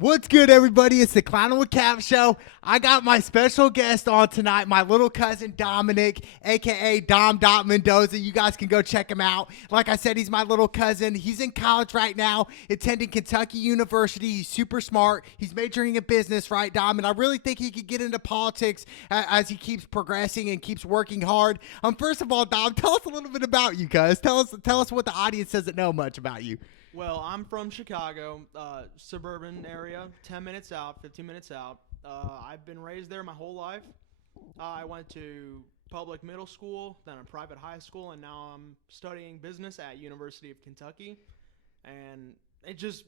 What's good, everybody? It's the Clown with Cap Show. I got my special guest on tonight, my little cousin Dominic, aka Dom Mendoza. You guys can go check him out. Like I said, he's my little cousin. He's in college right now, attending Kentucky University. He's super smart. He's majoring in business, right, Dom? And I really think he could get into politics as he keeps progressing and keeps working hard. First of all, Dom, tell us a little bit about you, cuz. Tell us what the audience doesn't know much about you. Well, I'm from Chicago, suburban area, 10 minutes out, 15 minutes out. I've been raised there my whole life. I went to public middle school, then a private high school, and now I'm studying business at University of Kentucky. And it's just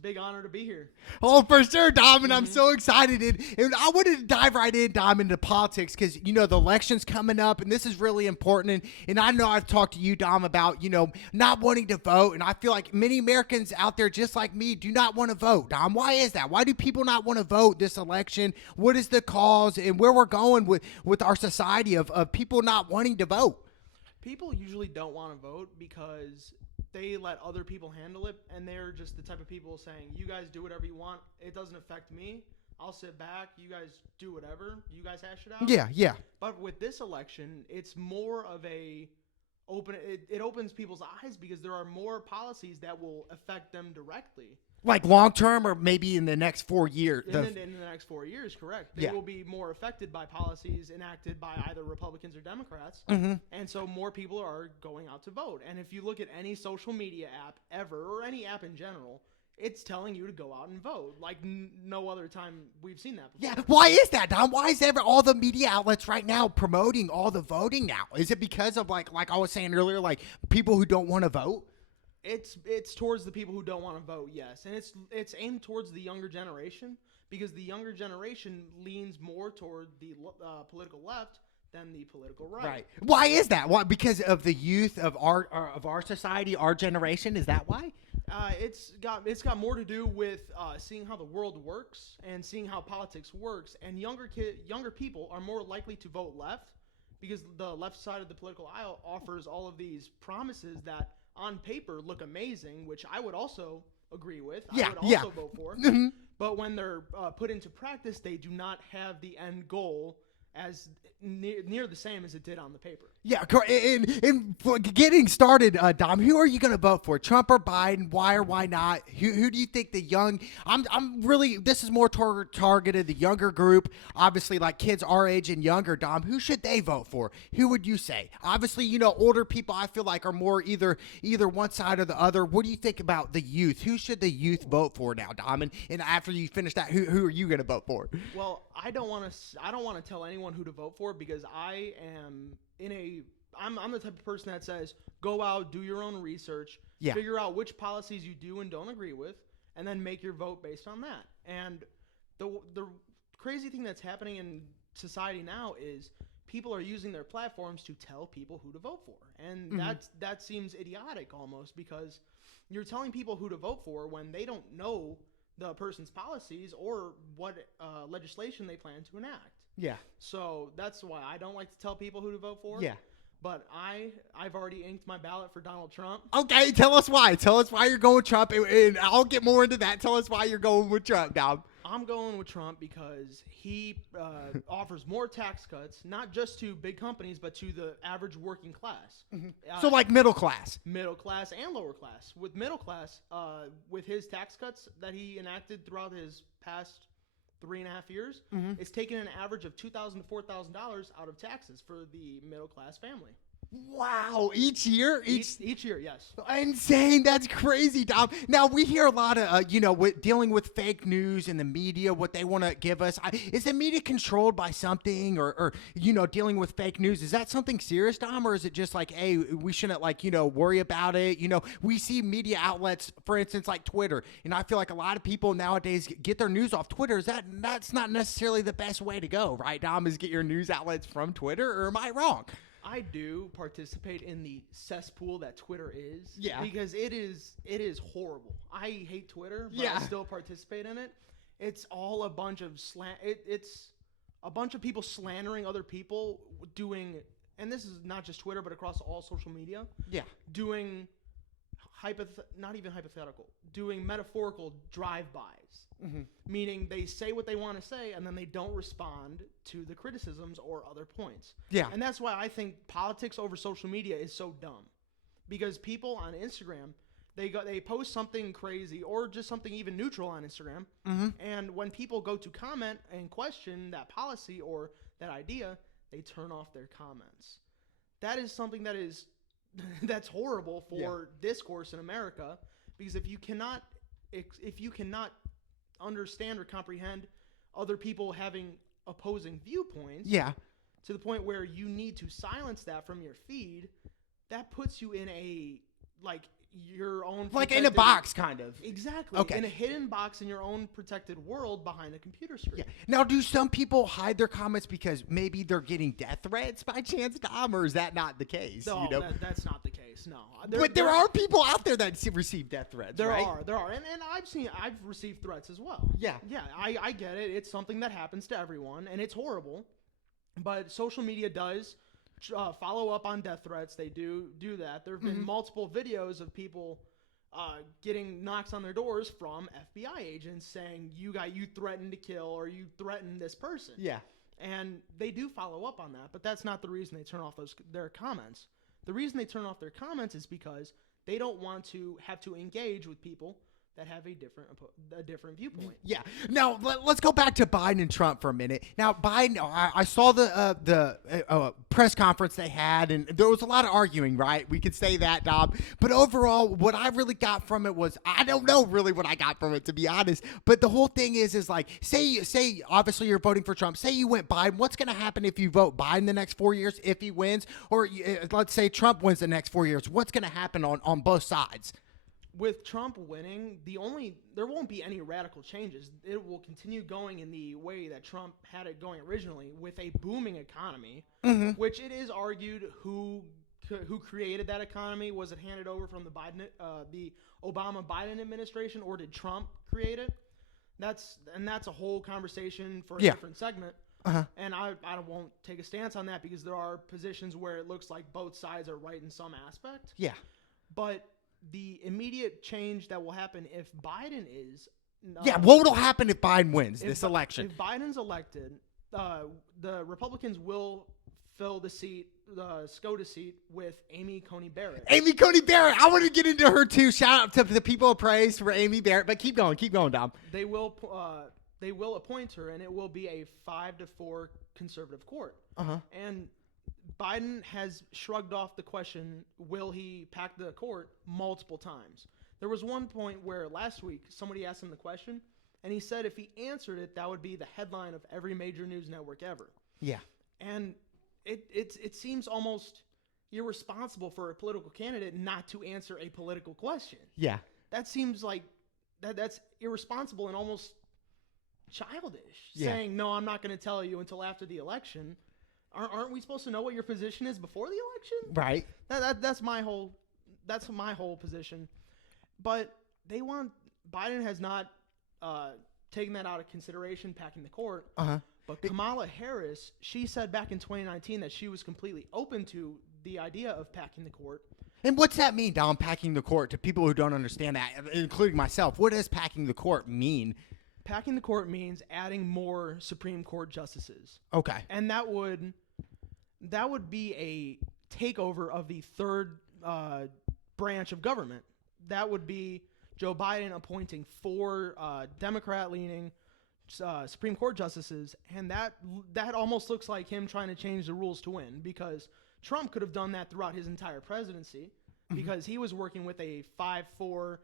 big honor to be here. Oh, for sure, Dom, and I'm so excited. And I wanted to dive right in, Dom, into politics because, the election's coming up, and this is really important. And I know I've talked to you, Dom, about, not wanting to vote. And I feel like many Americans out there, just like me, do not want to vote, Dom. Why is that? Why do people not want to vote this election? What is the cause and where we're going with our society of people not wanting to vote? People usually don't want to vote because they let other people handle it, and they're just the type of people saying, you guys do whatever you want. It doesn't affect me. I'll sit back. You guys do whatever. You guys hash it out. Yeah. But with this election, it's more of a it opens people's eyes because there are more policies that will affect them directly. Like long term, or maybe in the next 4 years. In the next 4 years, correct. They will be more affected by policies enacted by either Republicans or Democrats. Mm-hmm. And so more people are going out to vote. And if you look at any social media app ever, or any app in general, it's telling you to go out and vote like no other time we've seen that before. Yeah, why is that, Dom? Why is all the media outlets right now promoting all the voting now? Is it because of like I was saying earlier, like people who don't want to vote? It's towards the people who don't want to vote, yes, and it's aimed towards the younger generation because the younger generation leans more toward the political left than the political right. Right. Why is that? Why? Because of the youth of our society, our generation. Is that why? It's got more to do with seeing how the world works and seeing how politics works, and younger people are more likely to vote left because the left side of the political aisle offers all of these promises that on paper look amazing, which I would also agree with. I would also vote for. Mm-hmm. But when they're put into practice, they do not have the end goal as near the same as it did on the paper. Yeah, and for getting started, Dom, who are you going to vote for? Trump or Biden? Why or why not? Who do you think the young? I'm really. This is more targeted the younger group. Obviously, like kids our age and younger. Dom, who should they vote for? Who would you say? Obviously, older people. I feel like are more either one side or the other. What do you think about the youth? Who should the youth vote for now, Dom? And after you finish that, who are you going to vote for? Well, I don't want to tell anyone who to vote for because I am I'm the type of person that says go out, do your own research, figure out which policies you do and don't agree with, and then make your vote based on that. And the crazy thing that's happening in society now is people are using their platforms to tell people who to vote for, and that seems idiotic almost because you're telling people who to vote for when they don't know the person's policies or what legislation they plan to enact. Yeah. So that's why I don't like to tell people who to vote for. Yeah. But I've already inked my ballot for Donald Trump. Okay, tell us why. Tell us why you're going with Trump, and I'll get more into that. Tell us why you're going with Trump, Dom. I'm going with Trump because he offers more tax cuts, not just to big companies, but to the average working class. Mm-hmm. So like middle class. Middle class and lower class. With middle class, with his tax cuts that he enacted throughout his past 3.5 years, it's taken an average of $2,000 to $4,000 out of taxes for the middle class family. Wow, each year? Each year, yes. Insane. That's crazy, Dom. Now, we hear a lot of, dealing with fake news and the media, what they want to give us. Is the media controlled by something or, dealing with fake news? Is that something serious, Dom, or is it just like, hey, we shouldn't, worry about it? We see media outlets, for instance, like Twitter, and I feel like a lot of people nowadays get their news off Twitter. That's not necessarily the best way to go, right, Dom, is get your news outlets from Twitter, or am I wrong? I do participate in the cesspool that Twitter is. Yeah. Because it is horrible. I hate Twitter, but I still participate in it. It's all a bunch of it's a bunch of people slandering other people doing, and this is not just Twitter, but across all social media. Yeah. Doing not even hypothetical, doing metaphorical drive-bys, meaning they say what they want to say and then they don't respond to the criticisms or other points. Yeah. And that's why I think politics over social media is so dumb, because people on Instagram, they post something crazy or just something even neutral on Instagram, and when people go to comment and question that policy or that idea, they turn off their comments. That is something that is that's horrible for discourse in America, because if you cannot understand or comprehend other people having opposing viewpoints, to the point where you need to silence that from your feed, that puts you in a your own in a box, kind of. Exactly. Okay. In a hidden box in your own protected world behind a computer screen. Yeah. Now, do some people hide their comments because maybe they're getting death threats by chance, Dom, or is that not the case? No, that's not the case. No. But there are people out there that receive death threats. There are, and I've received threats as well. Yeah. Yeah. I get it. It's something that happens to everyone, and it's horrible. But social media does follow up on death threats. They do that. There have been multiple videos of people getting knocks on their doors from FBI agents saying you threatened to kill or you threatened this person. Yeah. And they do follow up on that, but that's not the reason they turn off their comments. The reason they turn off their comments is because they don't want to have to engage with people that have a different viewpoint. Yeah. Now let's go back to Biden and Trump for a minute. Now Biden, I saw the press conference they had, and there was a lot of arguing. Right, we could say that, Dom. But overall, what I really got from it was, I don't know really what I got from it, to be honest. But the whole thing is like, say obviously you're voting for Trump. Say you went Biden. What's going to happen if you vote Biden the next 4 years if he wins, or let's say Trump wins the next 4 years? What's going to happen on both sides? With Trump winning, there won't be any radical changes. It will continue going in the way that Trump had it going originally, with a booming economy, which it is argued who created that economy. Was it handed over from the Obama-Biden administration, or did Trump create it? That's a whole conversation for a different segment. And I won't take a stance on that, because there are positions where it looks like both sides are right in some aspect. Yeah. But the immediate change that will happen if Biden is... what will happen if Biden wins this election? If Biden's elected, the Republicans will fill the SCOTUS seat with Amy Coney Barrett. Amy Coney Barrett! I want to get into her too. Shout out to the people of praise for Amy Barrett. But keep going, Dom. They will appoint her, and it will be a 5-4 conservative court. And Biden has shrugged off the question, will he pack the court, multiple times. There was one point where last week somebody asked him the question, and he said if he answered it, that would be the headline of every major news network ever. Yeah. And it seems almost irresponsible for a political candidate not to answer a political question. Yeah. That seems like that's irresponsible and almost childish, saying, no, I'm not going to tell you until after the election. Aren't we supposed to know what your position is before the election? Right. That's my whole position. But Biden has not taken that out of consideration, packing the court. But Kamala Harris, she said back in 2019 that she was completely open to the idea of packing the court. And what's that mean, Dom, packing the court? To people who don't understand that, including myself, what does packing the court mean? Packing the court means adding more Supreme Court justices. Okay. And that would be a takeover of the third branch of government. That would be Joe Biden appointing 4 Democrat-leaning Supreme Court justices, and that almost looks like him trying to change the rules to win, because Trump could have done that throughout his entire presidency, because he was working with a 5-4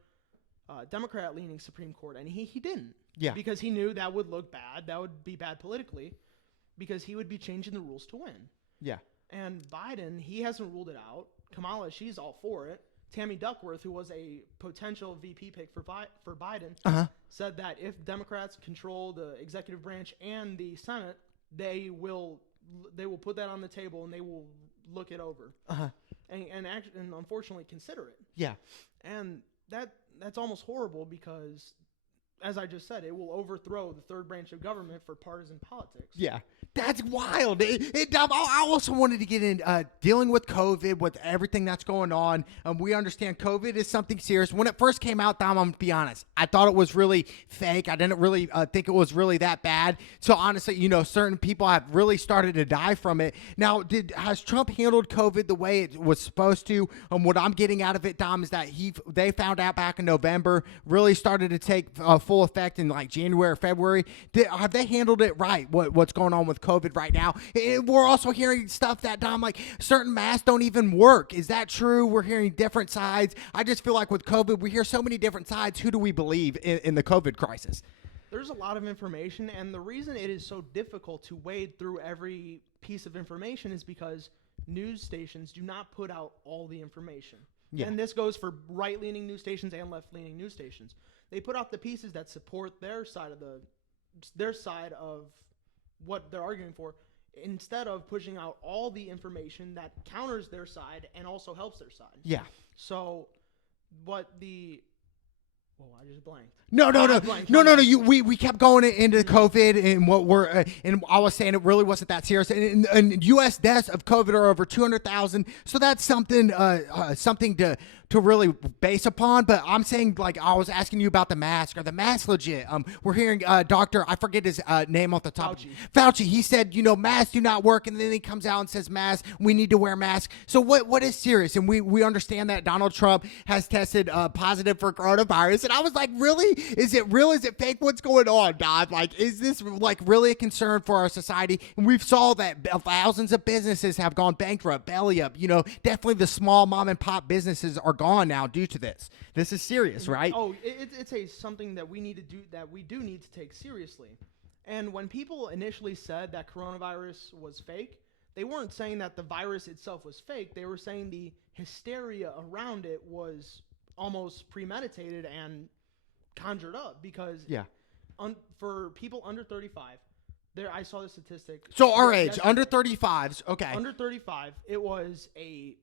Democrat-leaning Supreme Court, and he didn't. Yeah. Because he knew that would look bad. That would be bad politically, because he would be changing the rules to win. Yeah. And Biden, he hasn't ruled it out. Kamala, she's all for it. Tammy Duckworth, who was a potential VP pick for Biden, said that if Democrats control the executive branch and the Senate, they will put that on the table and they will look it over. And unfortunately consider it. Yeah. And that's almost horrible, because as I just said, it will overthrow the third branch of government for partisan politics. Yeah. That's wild. I also wanted to get in dealing with COVID, with everything that's going on. We understand COVID is something serious. When it first came out, Dom, I'm going to be honest, I thought it was really fake. I didn't really think it was really that bad. So honestly, certain people have really started to die from it. Now, has Trump handled COVID the way it was supposed to? What I'm getting out of it, Dom, is that they found out back in November, really started to take full effect in like January or February. Have they handled it right? What's going on with COVID right now? We're also hearing stuff that, Dom, like certain masks don't even work. Is that true? We're hearing different sides. I just feel like with COVID, we hear so many different sides. Who do we believe in the COVID crisis? There's a lot of information, and the reason it is so difficult to wade through every piece of information is because news stations do not put out all the information. Yeah. And this goes for right-leaning news stations and left-leaning news stations. They put out the pieces that support their side of what they're arguing for, instead of pushing out all the information that counters their side and also helps their side. Yeah. So, I just blanked. No. We kept going into COVID, and and I was saying it really wasn't that serious. And U.S. deaths of COVID are over 200,000. So that's something to really base upon. But I'm saying, like, I was asking you about the mask. Are the masks legit? We're hearing Doctor, I forget his name off the top. Fauci. He said, masks do not work, and then he comes out and says masks. We need to wear masks. So what is serious? And we understand that Donald Trump has tested positive for coronavirus. And I was like, really? Is it real? Is it fake? What's going on, Don? Like, is this like really a concern for our society? And we've saw that thousands of businesses have gone bankrupt, belly up. Definitely the small mom and pop businesses are gone now due to this. This is serious, right? Oh, it's something that we need to do, that we do need to take seriously. And when people initially said that coronavirus was fake, they weren't saying that the virus itself was fake. They were saying the hysteria around it was almost premeditated and conjured up, because for people under 35, I saw the statistic. So our age, under 35s, okay. Under 35, it was a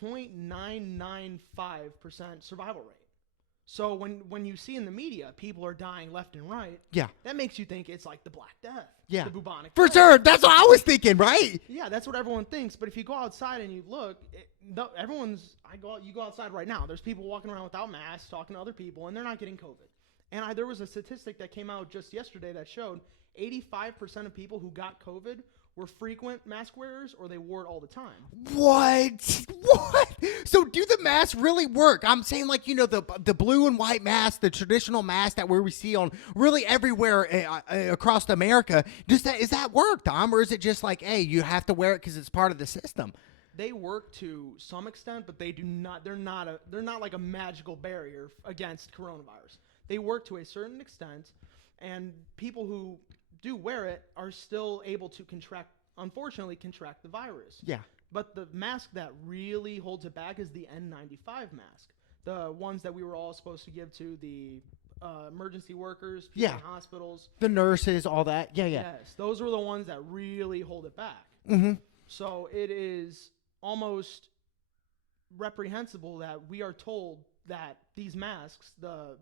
0.995% survival rate. So when you see in the media people are dying left and right, that makes you think it's like the Black Death, the bubonic for plague. Sure. That's what I was thinking, right? Yeah, that's what everyone thinks. But if you go outside and you look, you go outside right now. There's people walking around without masks, talking to other people, and they're not getting COVID. And there was a statistic that came out just yesterday that showed 85% of people who got COVID were frequent mask wearers, or they wore it all the time. What? So do the masks really work? I'm saying, like, the blue and white mask, the traditional mask that we see on really everywhere across America. Is that work, Tom, or is it just like, hey, you have to wear it because it's part of the system? They work to some extent, but they do not. They're not like a magical barrier against coronavirus. They work to a certain extent, and people who do wear it are still able to unfortunately contract the virus. Yeah. But the mask that really holds it back is the N95 mask. The ones that we were all supposed to give to the emergency workers, people in hospitals. The nurses, all that. Yeah. Yes, those are the ones that really hold it back. Mm-hmm. So it is almost reprehensible that we are told that these masks, the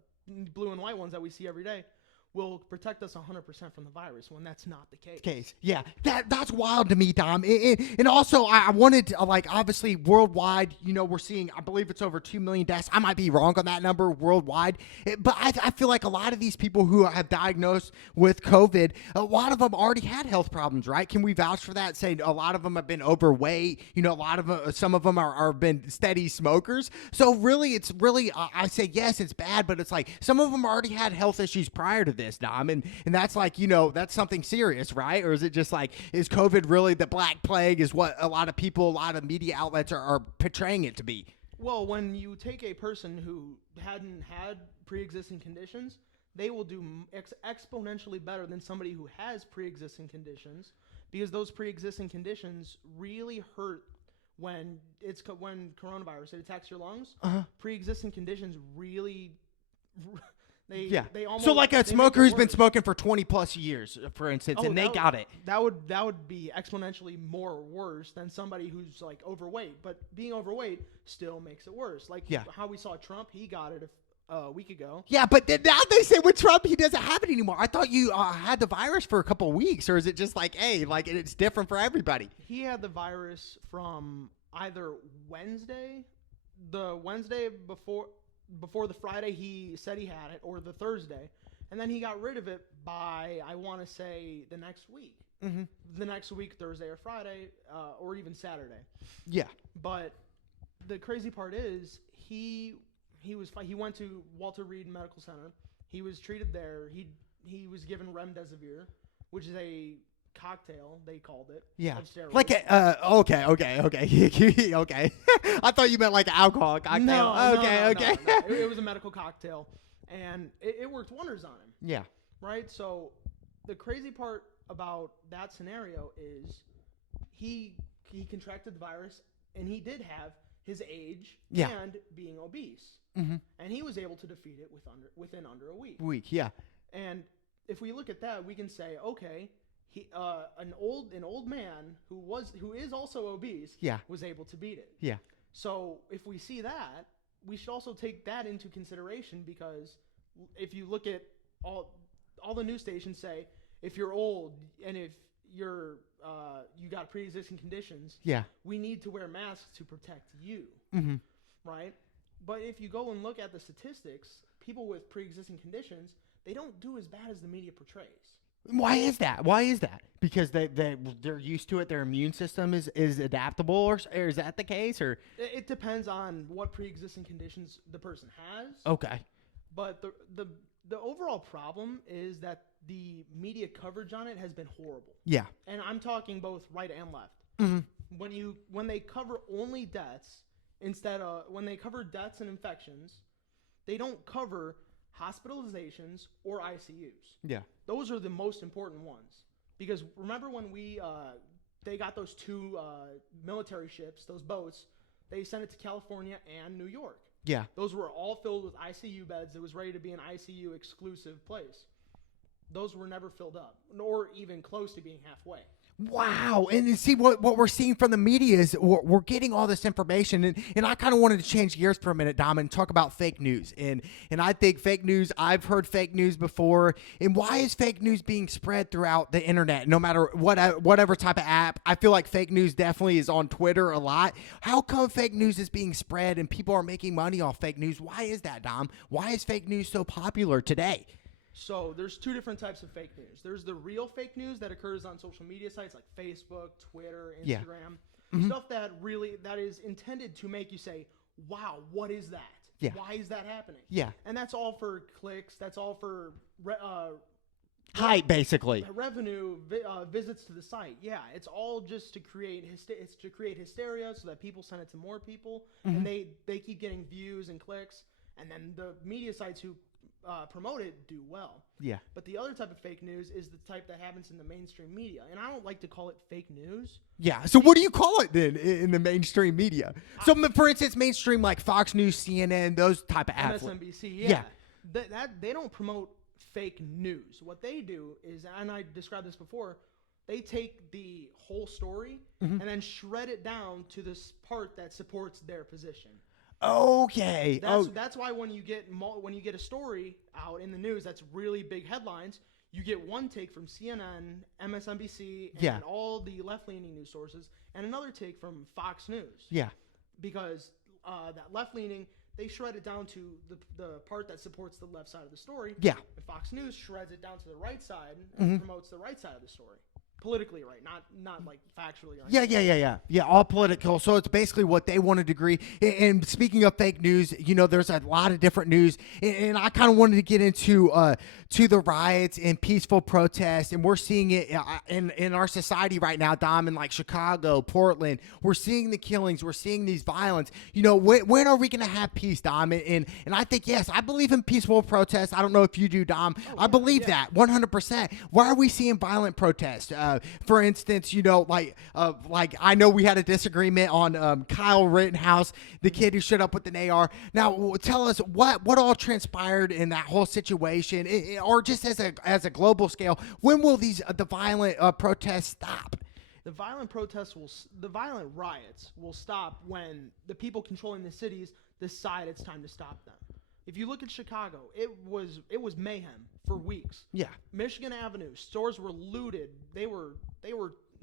blue and white ones that we see every day, will protect us 100% from the virus, when that's not the case. Yeah, that's wild to me, Dom. And also, I wanted to, obviously, worldwide, we're seeing, I believe it's over 2 million deaths. I might be wrong on that number worldwide. But I feel like a lot of these people who have diagnosed with COVID, a lot of them already had health problems, right? Can we vouch for that? Say a lot of them have been overweight. A lot of them, some of them are been steady smokers. So really, I say yes, it's bad, but it's like some of them already had health issues prior to this, Dom, and that's like, that's something serious, right? Or is it just like, is COVID really the Black Plague, is what a lot of media outlets are portraying it to be? Well, when you take a person who hadn't had pre-existing conditions, they will do exponentially better than somebody who has pre-existing conditions, because those pre-existing conditions really hurt when coronavirus attacks your lungs. Pre-existing conditions really They almost, so like a smoker who's been smoking for 20 plus years, for instance, and they got it. That would be exponentially more worse than somebody who's like overweight. But being overweight still makes it worse. Like how we saw Trump, he got it a week ago. Yeah, but now they say with Trump he doesn't have it anymore. I thought you had the virus for a couple of weeks, or is it just like, hey, like it's different for everybody? He had the virus from either the Wednesday before the Friday he said he had it, or the Thursday, and then he got rid of it by, I want to say, the next week. Mm-hmm. The next week, Thursday or Friday, or even Saturday. Yeah. But the crazy part is he went to Walter Reed Medical Center. He was treated there. He was given remdesivir, which is a cocktail, they called it. Yeah. Of steroids. Like okay. Okay. I thought you meant like an alcohol cocktail. No, Okay. No. It was a medical cocktail, and it worked wonders on him. Yeah. Right? So the crazy part about that scenario is he contracted the virus, and he did have his age and being obese. Mm-hmm. And he was able to defeat it within under a week. Yeah. And if we look at that, we can say, okay, he an old man who is also obese was able to beat it. Yeah. So if we see that, we should also take that into consideration, because if you look at all the news stations say, if you're old and if you're you got pre-existing conditions, we need to wear masks to protect you. Mm-hmm. Right? But if you go and look at the statistics, people with pre-existing conditions, they don't do as bad as the media portrays. Why is that? Because they're used to it. Their immune system is adaptable, or is that the case? Or it depends on what pre-existing conditions the person has. Okay. But the overall problem is that the media coverage on it has been horrible. Yeah. And I'm talking both right and left. Mm-hmm. When they cover only deaths, when they cover deaths and infections, they don't cover hospitalizations or ICUs. Yeah. Those are the most important ones. Because remember when they got those two military ships, those boats, they sent it to California and New York. Yeah. Those were all filled with ICU beds. It was ready to be an ICU exclusive place. Those were never filled up, nor even close to being halfway. Wow. And you see what we're seeing from the media is we're getting all this information. And I kind of wanted to change gears for a minute, Dom, and talk about fake news. And I think fake news, I've heard fake news before. And why is fake news being spread throughout the internet, no matter whatever type of app? I feel like fake news definitely is on Twitter a lot. How come fake news is being spread and people are making money off fake news? Why is that, Dom? Why is fake news so popular today? So there's two different types of fake news. There's the real fake news that occurs on social media sites like Facebook, Twitter, Instagram. Mm-hmm. Stuff that is intended to make you say, wow, what is that? Yeah. Why is that happening? Yeah. And that's all for clicks. That's all for hype, basically. Revenue, visits to the site. Yeah, it's all just to create hysteria so that people send it to more people. Mm-hmm. And they keep getting views and clicks. And then the media sites who promote it do well. Yeah. But the other type of fake news is the type that happens in the mainstream media. And I don't like to call it fake news. Yeah. So what do you call it then in the mainstream media? So for instance, mainstream like Fox News, CNN, those type of apps. MSNBC, yeah. That they don't promote fake news. What they do is, and I described this before, they take the whole story and then shred it down to this part that supports their position. Okay. That's why when you get a story out in the news that's really big headlines, you get one take from CNN, MSNBC, and all the left-leaning news sources, and another take from Fox News. Yeah. Because that left-leaning, they shred it down to the part that supports the left side of the story. Yeah. And Fox News shreds it down to the right side and promotes the right side of the story. Politically right, not like factually right. Yeah, all political. So it's basically what they want to agree. And speaking of fake news, there's a lot of different news. And I kind of wanted to get into to the riots and peaceful protests. And we're seeing it in our society right now, Dom, in like Chicago, Portland. We're seeing the killings. We're seeing these violence. When are we going to have peace, Dom? And I think, yes, I believe in peaceful protests. I don't know if you do, Dom. I believe that 100%. Why are we seeing violent protests? For instance, like I know we had a disagreement on Kyle Rittenhouse, the kid who showed up with an AR. Now, tell us what all transpired in that whole situation, or just as a global scale. When will the violent protests stop? The violent riots will stop when the people controlling the cities decide it's time to stop them. If you look at Chicago, it was mayhem for weeks. Yeah. Michigan Avenue, stores were looted. They were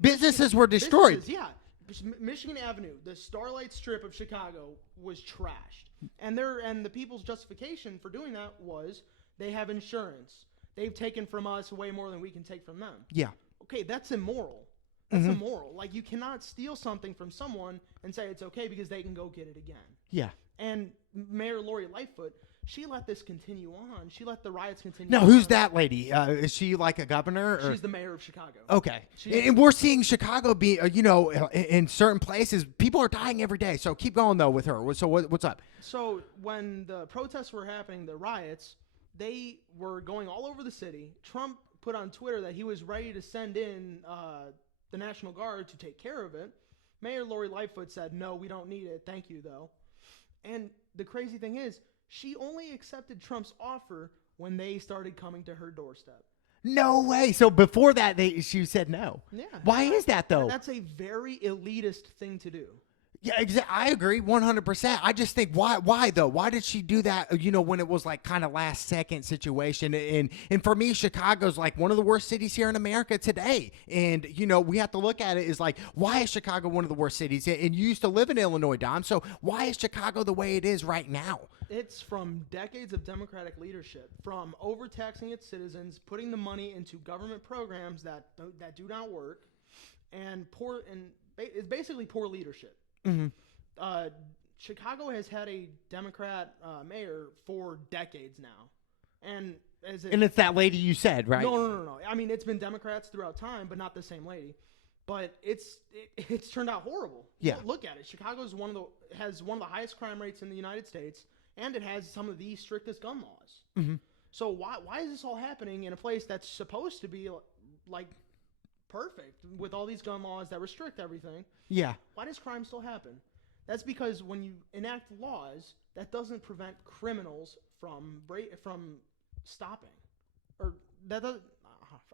businesses were destroyed. Businesses, yeah. Michigan Avenue, the Starlight Strip of Chicago, was trashed. And the people's justification for doing that was they have insurance. They've taken from us way more than we can take from them. Yeah. Okay, that's immoral. That's immoral. Like, you cannot steal something from someone and say it's okay because they can go get it again. Yeah. And Mayor Lori Lightfoot, she let this continue on. She let the riots continue Now, on. who's that lady? Is she like a governor? Or? She's the mayor of Chicago. Okay. And we're seeing Chicago be, in certain places, people are dying every day. So keep going, though, with her. So what's up? So when the protests were happening, the riots, they were going all over the city. Trump put on Twitter that he was ready to send in the National Guard to take care of it. Mayor Lori Lightfoot said, no, we don't need it. Thank you, though. And the crazy thing is, she only accepted Trump's offer when they started coming to her doorstep. No way. So before that, she said no. Yeah. Why is that, though? That's a very elitist thing to do. Yeah, exactly. I agree 100%. I just think why though? Why did she do that? When it was like kind of last second situation. And for me, Chicago's like one of the worst cities here in America today. And we have to look at it as like, why is Chicago one of the worst cities? And you used to live in Illinois, Dom. So why is Chicago the way it is right now? It's from decades of Democratic leadership, from overtaxing its citizens, putting the money into government programs that do not work, and it's basically poor leadership. Mm-hmm. Chicago has had a Democrat mayor for decades now, and it's that lady you said, right? No. I mean, it's been Democrats throughout time, but not the same lady. But it's turned out horrible. Yeah. Look at it. Chicago has one of the highest crime rates in the United States, and it has some of the strictest gun laws. Mm-hmm. So why is this all happening in a place that's supposed to be like perfect with all these gun laws that restrict everything? Yeah. Why does crime still happen? That's because when you enact laws, that doesn't prevent criminals from stopping, or that doesn't.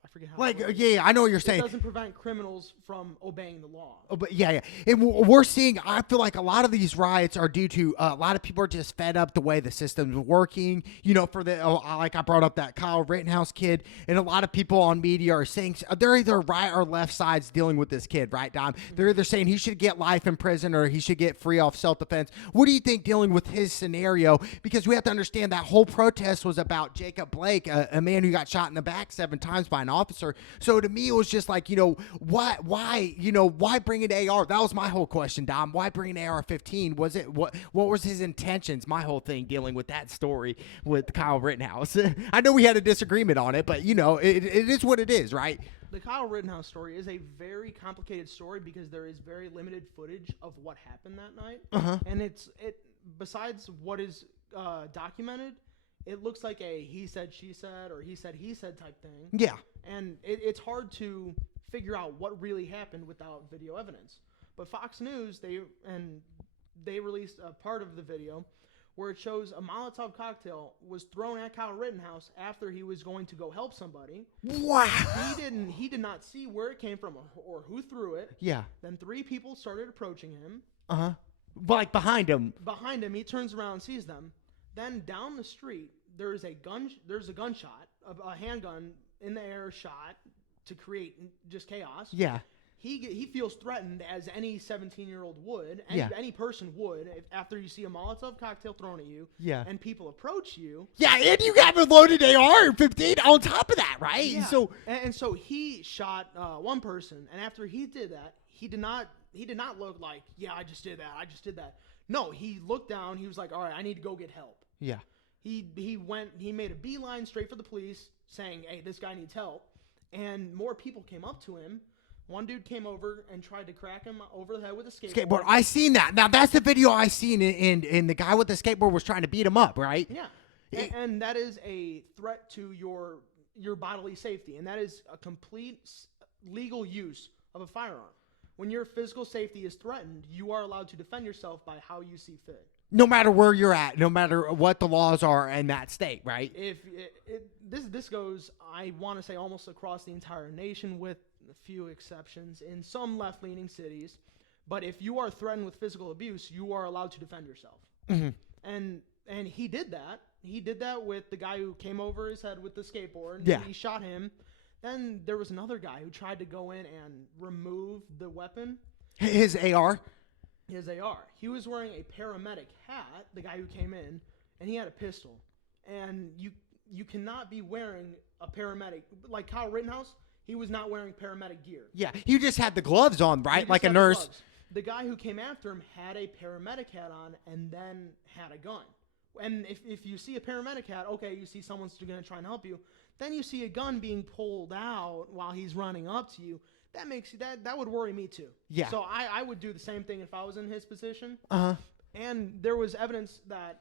I forget how. Yeah, I know what you're saying. It doesn't prevent criminals from obeying the law. Oh, but yeah. And we're seeing, I feel like a lot of these riots are due to a lot of people are just fed up the way the system's working. Like I brought up that Kyle Rittenhouse kid, and a lot of people on media are saying they're either right or left sides dealing with this kid, right, Dom? They're either saying he should get life in prison or he should get free off self-defense. What do you think dealing with his scenario? Because we have to understand that whole protest was about Jacob Blake, a man who got shot in the back 7 times by an officer. So to me, it was just like, why bring an AR? That was my whole question, Dom. Why bring an AR-15? What was his intentions? My whole thing dealing with that story with Kyle Rittenhouse. I know we had a disagreement on it, but it is what it is, right? The Kyle Rittenhouse story is a very complicated story because there is very limited footage of what happened that night, and besides what is documented, it looks like a he said, she said, or he said type thing. Yeah. And it's hard to figure out what really happened without video evidence. But Fox News, they released a part of the video where it shows a Molotov cocktail was thrown at Kyle Rittenhouse after he was going to go help somebody. Wow. He did not see where it came from or who threw it. Yeah. Then 3 people started approaching him. Uh-huh. Like behind him. Behind him, he turns around and sees them. Then down the street, there's a gunshot, a handgun in the air shot to create just chaos. Yeah. He feels threatened as any 17-year-old would, any person would, after you see a Molotov cocktail thrown at you, and people approach you. Yeah, and you have a loaded AR-15 on top of that, right? Yeah. So he shot one person, and after he did that, he did not look like, I just did that. No, he looked down. He was like, all right, I need to go get help. Yeah. He made a beeline straight for the police, saying, hey, this guy needs help. And more people came up to him. One dude came over and tried to crack him over the head with a skateboard. I seen that. Now, that's the video I seen, and the guy with the skateboard was trying to beat him up, right? Yeah. And that is a threat to your bodily safety, and that is a complete legal use of a firearm. When your physical safety is threatened, you are allowed to defend yourself by how you see fit. No matter where you're at, no matter what the laws are in that state, right? This goes, I want to say, almost across the entire nation, with a few exceptions in some left-leaning cities. But if you are threatened with physical abuse, you are allowed to defend yourself. Mm-hmm. And And he did that. He did that with the guy who came over his head with the skateboard. Yeah. He shot him. Then there was another guy who tried to go in and remove the weapon. His AR? His AR. He was wearing a paramedic hat, the guy who came in, and he had a pistol. And you cannot be wearing a paramedic. Like Kyle Rittenhouse, he was not wearing paramedic gear. Yeah, you just had the gloves on, right? Like a nurse. The guy who came after him had a paramedic hat on and then had a gun. And if you see a paramedic hat, okay, you see someone's going to try and help you. Then you see a gun being pulled out while he's running up to you. That makes you that would worry me too. Yeah. So I would do the same thing if I was in his position. Uh-huh. And there was evidence that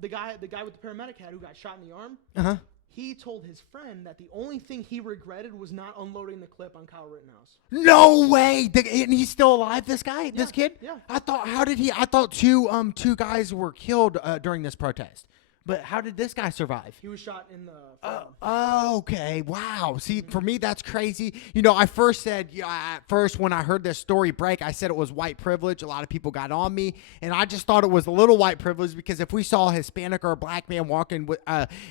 the guy with the paramedic hat who got shot in the arm, Uh-huh. he told his friend that the only thing he regretted was not unloading the clip on Kyle Rittenhouse. No way! And he's still alive, this guy? This kid? Yeah. I thought two guys were killed during this protest. But how did this guy survive? He was shot in the forearm. Okay. Wow. See, for me, that's crazy. You know, I first said, at first when I heard this story break, I said it was white privilege. A lot of people got on me. And I just thought it was a little white privilege because if we saw a Hispanic or a black man walking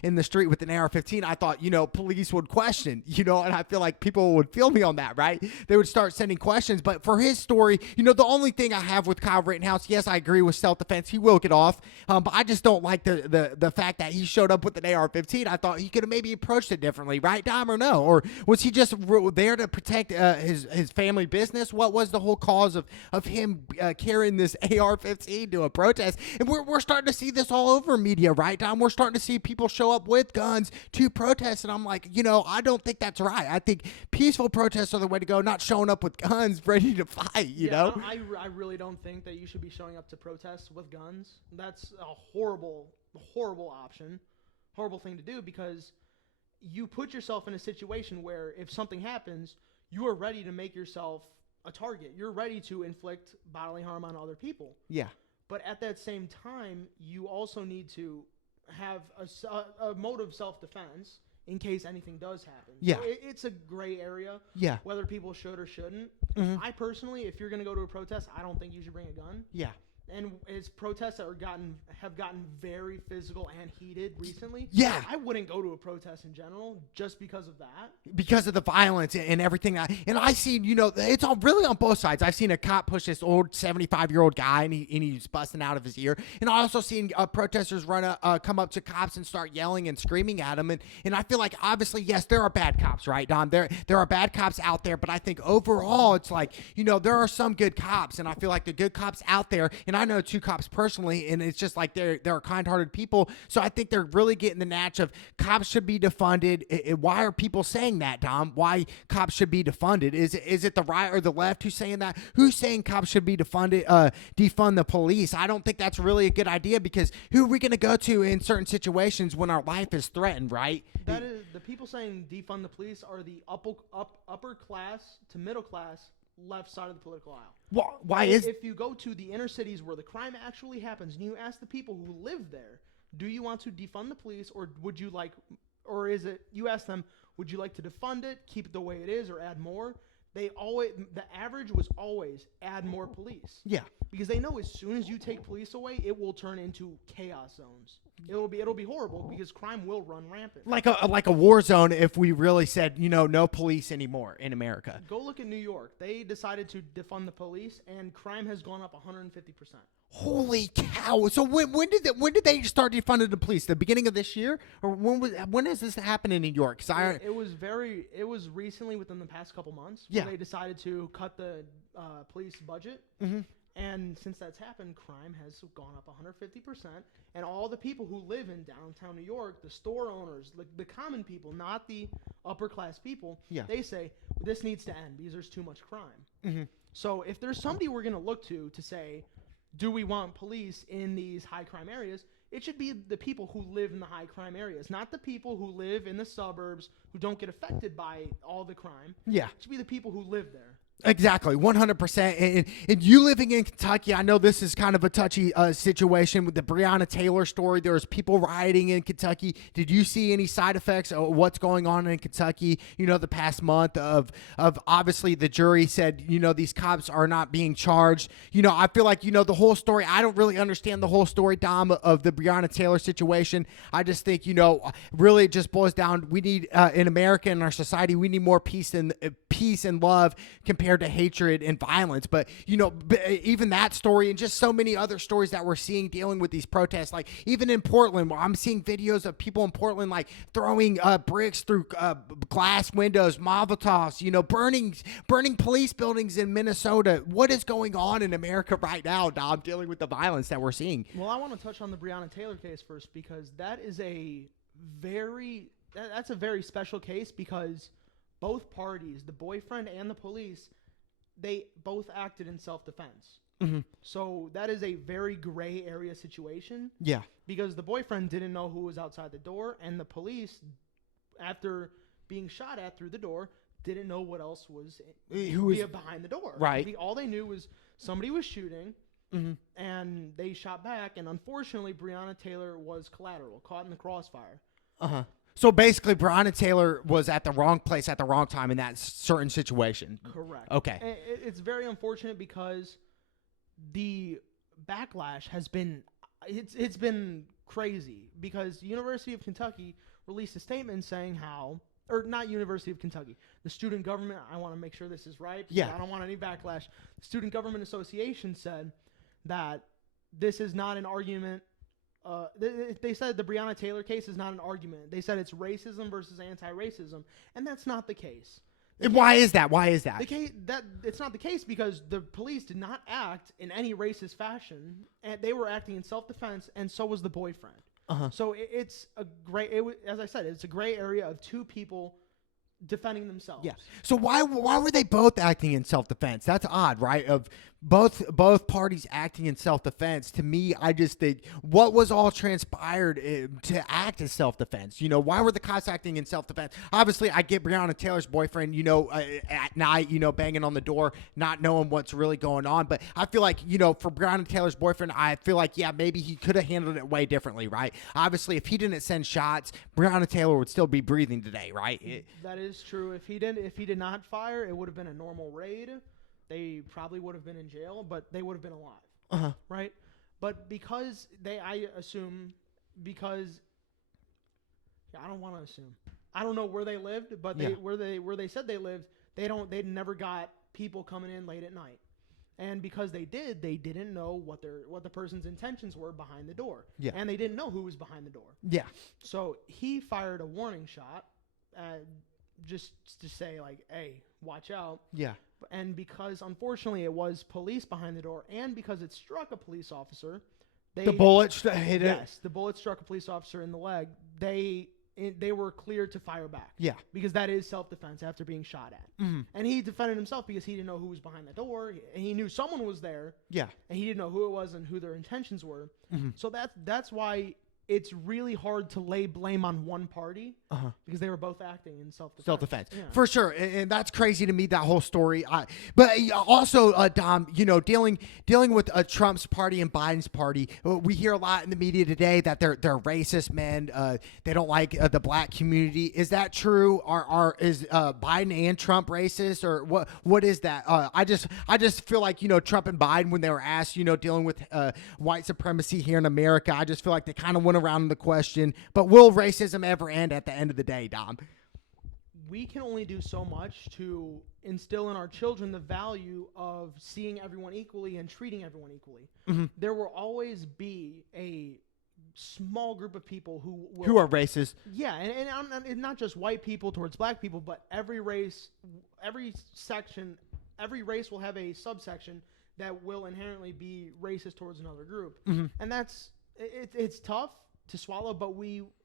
in the street with an AR-15, I thought, police would question, and I feel like people would feel me on that, right? They would start sending questions. But for his story, the only thing I have with Kyle Rittenhouse, yes, I agree with self-defense. He will get off. But I just don't like the fact that he showed up with an AR-15. I thought he could have maybe approached it differently, right, Dom, or no? Or was he just there to protect his family business? What was the whole cause of him carrying this AR-15 to a protest? And we're starting to see this all over media, right, Dom? We're starting to see people show up with guns to protest, and I'm like, I don't think that's right. I think peaceful protests are the way to go, not showing up with guns ready to fight, you know? I really don't think that you should be showing up to protests with guns. That's a horrible option, horrible thing to do, because you put yourself in a situation where if something happens, you are ready to make yourself a target. You're ready to inflict bodily harm on other people. Yeah. But at that same time, you also need to have a mode of self-defense in case anything does happen. Yeah. So it's a gray area. Yeah. Whether people should or shouldn't. Mm-hmm. I personally, if you're going to go to a protest, I don't think you should bring a gun. Yeah. And as protests that have gotten very physical and heated recently, yeah, I wouldn't go to a protest in general just because of that. Because of the violence and everything. And I seen, it's all really on both sides. I've seen a cop push this old 75-year-old guy, and he's busting out of his ear. And I also seen protesters come up to cops and start yelling and screaming at them. And I feel like, obviously, yes, there are bad cops, right, Don? There are bad cops out there. But I think overall, it's like, there are some good cops. And I feel like the good cops out there, and I know two cops personally, and it's just like they're kind-hearted people. So I think they're really getting the natch of cops should be defunded. Why are people saying that, Dom? Why cops should be defunded? Is it the right or the left who's saying that? Who's saying cops should be defunded? Defund the police? I don't think that's really a good idea, because who are we going to go to in certain situations when our life is threatened, right? That is, the people saying defund the police are the upper class to middle class left side of the political aisle. Why is if you go to the inner cities where the crime actually happens and you ask the people who live there, do you want to defund the police, or would you like, or is it you ask them, would you like to defund it, keep it the way it is, or add more? The average was always add more police. Yeah. Because they know as soon as you take police away, it will turn into chaos zones. It'll be horrible, because crime will run rampant. Like a war zone if we really said, no police anymore in America. Go look at New York. They decided to defund the police, and crime has gone up 150%. Holy cow! So when did they start defunding the police? The beginning of this year, or when has this happened in New York? It was recently, within the past couple months. Yeah. They decided to cut the police budget. Mm-hmm. And since that's happened, crime has gone up 150%. And all the people who live in downtown New York, the store owners, the common people, not the upper class people, yeah, they say this needs to end because there's too much crime. Mm-hmm. So if there's somebody we're going to look to say, do we want police in these high crime areas? It should be the people who live in the high crime areas, not the people who live in the suburbs who don't get affected by all the crime. Yeah. It should be the people who live there. Exactly, 100%. And you living in Kentucky, I know this is kind of a touchy situation with the Breonna Taylor story. There's people rioting in Kentucky. Did you see any side effects of what's going on in Kentucky? The past month of obviously the jury said, these cops are not being charged. I feel like, the whole story. I don't really understand the whole story, Dom, of the Breonna Taylor situation. I just think, really it just boils down. We need in America, in our society, we need more peace and love compared to hatred and violence. But even that story and just so many other stories that we're seeing dealing with these protests, like even in Portland, where I'm seeing videos of people in Portland like throwing bricks through glass windows, Molotovs, burning police buildings in Minnesota. What is going on in America right now, Dom, dealing with the violence that we're seeing? Well, I want to touch on the Breonna Taylor case first, because that's a very special case, because both parties, the boyfriend and the police, they both acted in self-defense. Mm-hmm. So that is a very gray area situation. Yeah. Because the boyfriend didn't know who was outside the door, and the police, after being shot at through the door, didn't know what else was behind the door. Right. All they knew was somebody was shooting, mm-hmm. and they shot back, and unfortunately, Breonna Taylor was collateral, caught in the crossfire. Uh-huh. So basically, Breonna Taylor was at the wrong place at the wrong time in that certain situation. Correct. Okay. And it's very unfortunate, because the backlash has been it's been crazy, because University of Kentucky released a statement saying or not University of Kentucky, the student government, I want to make sure this is right, because I don't want any backlash. The Student Government Association said that this is not an argument. They said the Breonna Taylor case is not an argument. They said it's racism versus anti-racism, and that's not the case. Why is that? It's not the case, because the police did not act in any racist fashion, and they were acting in self-defense, and so was the boyfriend. Uh-huh. So it's as I said, it's a gray area of two people defending themselves. Yeah. So why were they both acting in self-defense? That's odd, right? Of both parties acting in self-defense. To me, I just think, what was all transpired to act as self-defense? Why were the cops acting in self-defense? Obviously, I get Breonna Taylor's boyfriend, at night, banging on the door, not knowing what's really going on. But I feel like, for Breonna Taylor's boyfriend, I feel like, yeah, maybe he could have handled it way differently, right? Obviously, if he didn't send shots, Breonna Taylor would still be breathing today, right? That is true. If he did not fire, it would have been a normal raid. They probably would have been in jail, but they would have been alive. Uh-huh. Right? But because I don't want to assume. I don't know where they lived, but where they said they lived, they never got people coming in late at night. And because they didn't know what the person's intentions were behind the door. Yeah. And they didn't know who was behind the door. Yeah. So he fired a warning shot, just to say, like, hey, watch out. Yeah. And because, unfortunately, it was police behind the door, and because it struck a police officer, the bullet hit it. Yes, the bullet struck a police officer in the leg. They were cleared to fire back. Yeah. Because that is self-defense after being shot at. Mm-hmm. And he defended himself because he didn't know who was behind the door, and he knew someone was there. Yeah. And he didn't know who it was and who their intentions were. Mm-hmm. So that's why it's really hard to lay blame on one party, because they were both acting in self-defense. Yeah. For sure. And that's crazy to me, that whole story. But also, Dom, dealing with Trump's party and Biden's party, we hear a lot in the media today that they're racist men. They don't like the black community. Is that true? Is Biden and Trump racist, or what is that? I just feel like, Trump and Biden, when they were asked, dealing with white supremacy here in America, I just feel like they kind of went around the question, but will racism ever end at the end of the day, Dom? We can only do so much to instill in our children the value of seeing everyone equally and treating everyone equally. Mm-hmm. There will always be a small group of people who are racist. Yeah, and not just white people towards black people, but every race, every section, every race will have a subsection that will inherently be racist towards another group. Mm-hmm. And it's tough to swallow, but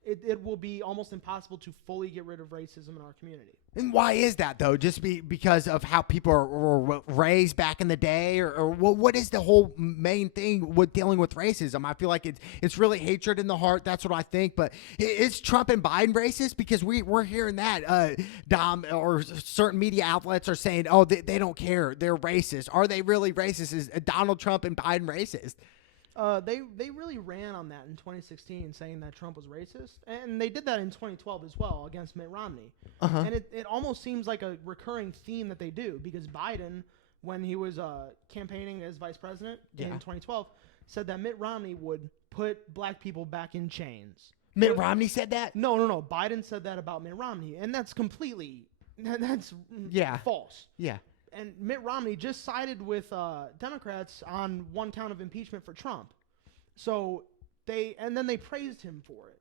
it will be almost impossible to fully get rid of racism in our community. And why is that though? Just because of how people were raised back in the day, or what is the whole main thing with dealing with racism? I feel like it's really hatred in the heart. That's what I think. But is Trump and Biden racist? Because we're hearing that Dom, or certain media outlets are saying, oh, they don't care, they're racist. Are they really racist? Is Donald Trump and Biden racist? They really ran on that in 2016, saying that Trump was racist, and they did that in 2012 as well against Mitt Romney. And it almost seems like a recurring theme that they do, because Biden, when he was campaigning as vice president in 2012, said that Mitt Romney would put black people back in chains. Mitt Romney said that? No. Biden said that about Mitt Romney, and that's false. Yeah. And Mitt Romney just sided with Democrats on one count of impeachment for Trump. So then they praised him for it.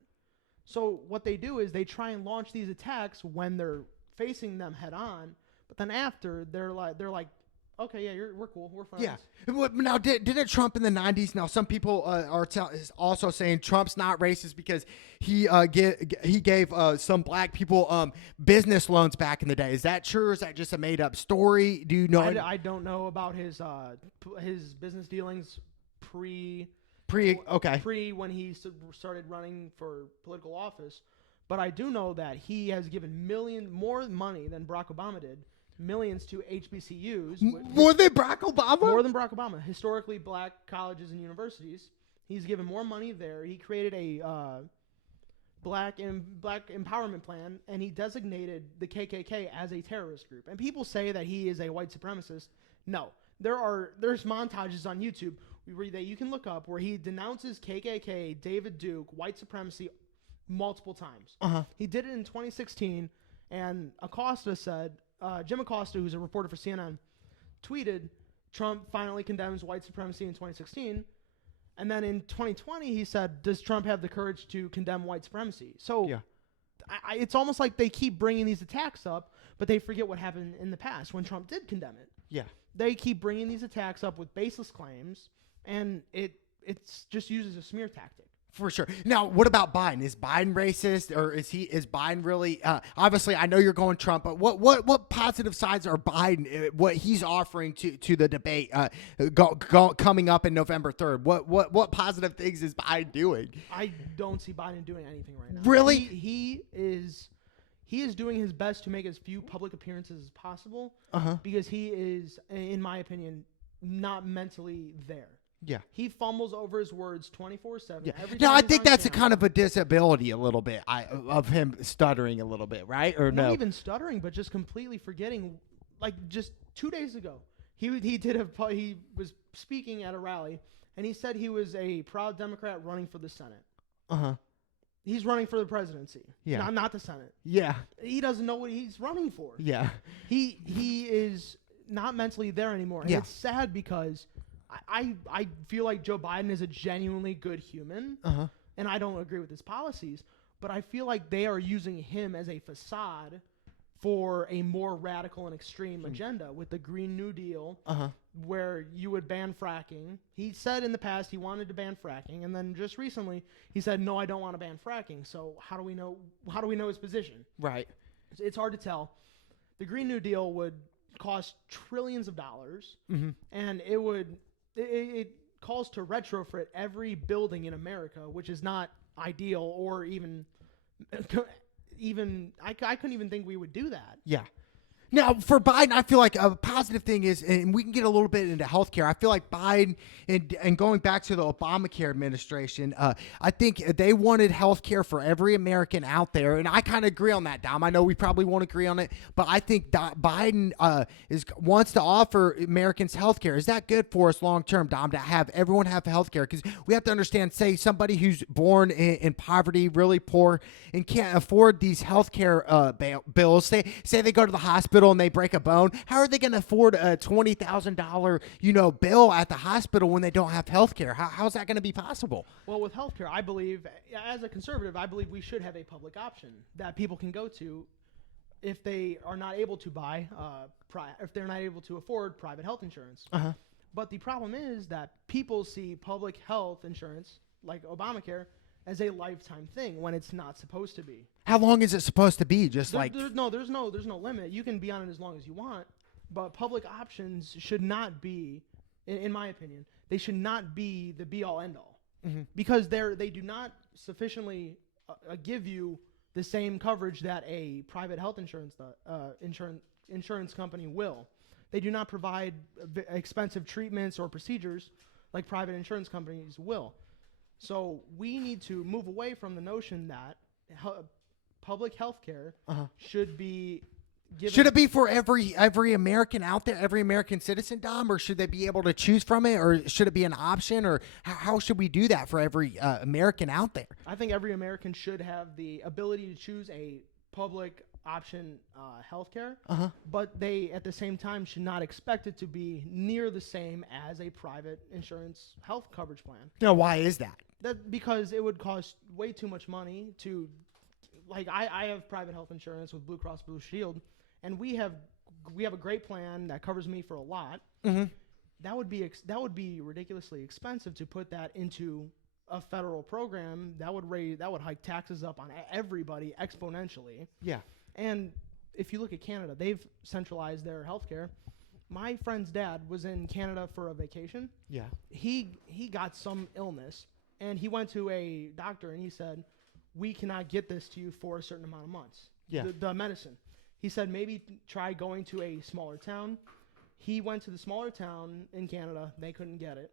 So what they do is they try and launch these attacks when they're facing them head on, but then after they're like, okay, yeah, we're cool, we're friends. Yeah. Now, didn't Trump in the 90s? Now, some people are also saying Trump's not racist because he gave some black people business loans back in the day. Is that true, or is that just a made up story? Do you know? I don't know about his business dealings pre when he started running for political office, but I do know that he has given more money than Barack Obama did. Millions to HBCUs. More than Barack Obama? More than Barack Obama. Historically black colleges and universities. He's given more money there. He created a black empowerment plan, and he designated the KKK as a terrorist group. And people say that he is a white supremacist. No. There's montages on YouTube that you can look up where he denounces KKK, David Duke, white supremacy multiple times. He did it in 2016, and Acosta said, Jim Acosta, who's a reporter for CNN, tweeted, Trump finally condemns white supremacy in 2016. And then in 2020, he said, does Trump have the courage to condemn white supremacy? So it's almost like they keep bringing these attacks up, but they forget what happened in the past when Trump did condemn it. Yeah. They keep bringing these attacks up with baseless claims, and it's just used as a smear tactic. For sure. Now, what about Biden? Is Biden racist, or is Biden really? Obviously, I know you're going Trump, but what positive sides are Biden? What he's offering to the debate coming up in November 3rd? What positive things is Biden doing? I don't see Biden doing anything right now. Really? He is doing his best to make as few public appearances as possible. Because he is, in my opinion, not mentally there. Yeah. He fumbles over his words 24/7. Yeah. Now, I think that's a kind of a disability a little bit of him stuttering a little bit, right? Or not even stuttering, but just completely forgetting. Like just 2 days ago, he was speaking at a rally, and he said he was a proud Democrat running for the Senate. He's running for the presidency. Yeah. Not the Senate. Yeah. He doesn't know what he's running for. Yeah. He is not mentally there anymore. And it's sad because I feel like Joe Biden is a genuinely good human, and I don't agree with his policies, but I feel like they are using him as a facade for a more radical and extreme agenda with the Green New Deal, where you would ban fracking. He said in the past he wanted to ban fracking, and then just recently he said, no, I don't want to ban fracking. So how do we know his position? Right. It's hard to tell. The Green New Deal would cost trillions of dollars, and it calls to retrofit every building in America, which is not ideal, or even I couldn't even think we would do that. Yeah. Now, for Biden, I feel like a positive thing is, and we can get a little bit into healthcare. I feel like Biden and going back to the Obamacare administration, I think they wanted healthcare for every American out there, and I kind of agree on that, Dom. I know we probably won't agree on it, but I think Biden wants to offer Americans healthcare. Is that good for us long term, Dom, to have everyone have healthcare? Because we have to understand, say somebody who's born in poverty, really poor, and can't afford these healthcare bills. Say they go to the hospital and they break a bone. How are they going to afford a $20,000 bill at the hospital when they don't have health care? How's that going to be possible? Well, with health care, I believe, as a conservative, I believe we should have a public option that people can go to if they are not able to buy, if they're not able to afford private health insurance. But the problem is that people see public health insurance, like Obamacare, as a lifetime thing when it's not supposed to be. How long is it supposed to be? Just There's no limit. You can be on it as long as you want, but public options should not be, in my opinion, they should not be the be all end all, because they do not sufficiently give you the same coverage that a private health insurance company will. They do not provide expensive treatments or procedures like private insurance companies will. So we need to move away from the notion that public health care should be given. Should it be for every American out there, every American citizen, Dom, or should they be able to choose from it, or should it be an option, or how should we do that for every American out there? I think every American should have the ability to choose a public option healthcare, but they at the same time should not expect it to be near the same as a private insurance health coverage plan. No, why is that? Because it would cost way too much money to, like, I have private health insurance with Blue Cross Blue Shield, and we have a great plan that covers me for a lot. That would be ridiculously expensive to put that into a federal program. That would hike taxes up on everybody exponentially. Yeah. And if you look at Canada, they've centralized their healthcare. My friend's dad was in Canada for a vacation. Yeah. He got some illness, and he went to a doctor, and he said, "We cannot get this to you for a certain amount of months." Yeah. The medicine. He said, maybe try going to a smaller town. He went to the smaller town in Canada. They couldn't get it.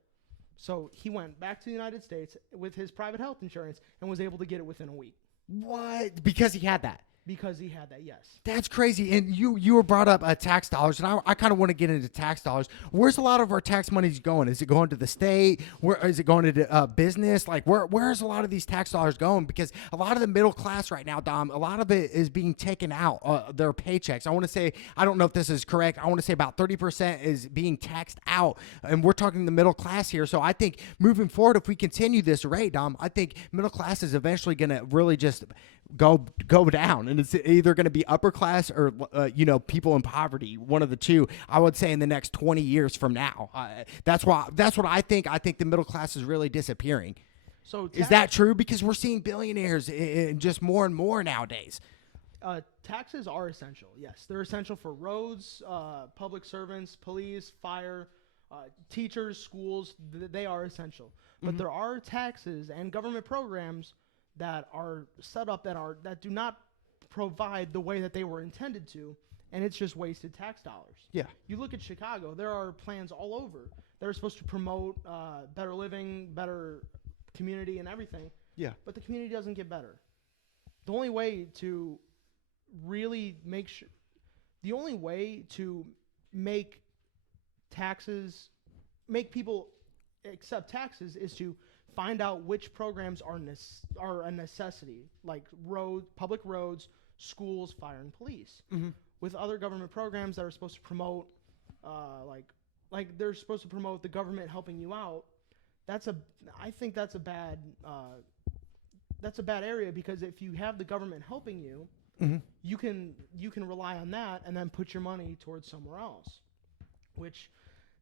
So he went back to the United States with his private health insurance and was able to get it within a week. What? Because he had that. Because he had that, yes. That's crazy. And you were brought up tax dollars, and I kind of want to get into tax dollars. Where's a lot of our tax money going? Is it going to the state? Where is it going to business? Like where's a lot of these tax dollars going? Because a lot of the middle class right now, Dom, a lot of it is being taken out their paychecks. I want to say, I don't know if this is correct. I want to say about 30% is being taxed out, and we're talking the middle class here. So I think moving forward, if we continue this rate, Dom, I think middle class is eventually going to really just go down, and it's either going to be upper class or people in poverty, one of the two. I would say in the next 20 years from now. That's what I think. I think the middle class is really disappearing. So is that true? Because we're seeing billionaires in just more and more nowadays. Taxes are essential. Yes, they're essential for roads, public servants, police, fire, teachers, schools. They are essential. But there are taxes and government programs that are set up that do not provide the way that they were intended to, and it's just wasted tax dollars. Yeah. You look at Chicago, there are plans all over that are supposed to promote better living, better community, and everything. Yeah. But the community doesn't get better. The only way to really make people accept taxes is to find out which programs are a necessity, like public roads, schools, fire, and police. With other government programs that are supposed to promote, like they're supposed to promote the government helping you out. I think that's a bad area, because if you have the government helping you, you can rely on that and then put your money towards somewhere else, which.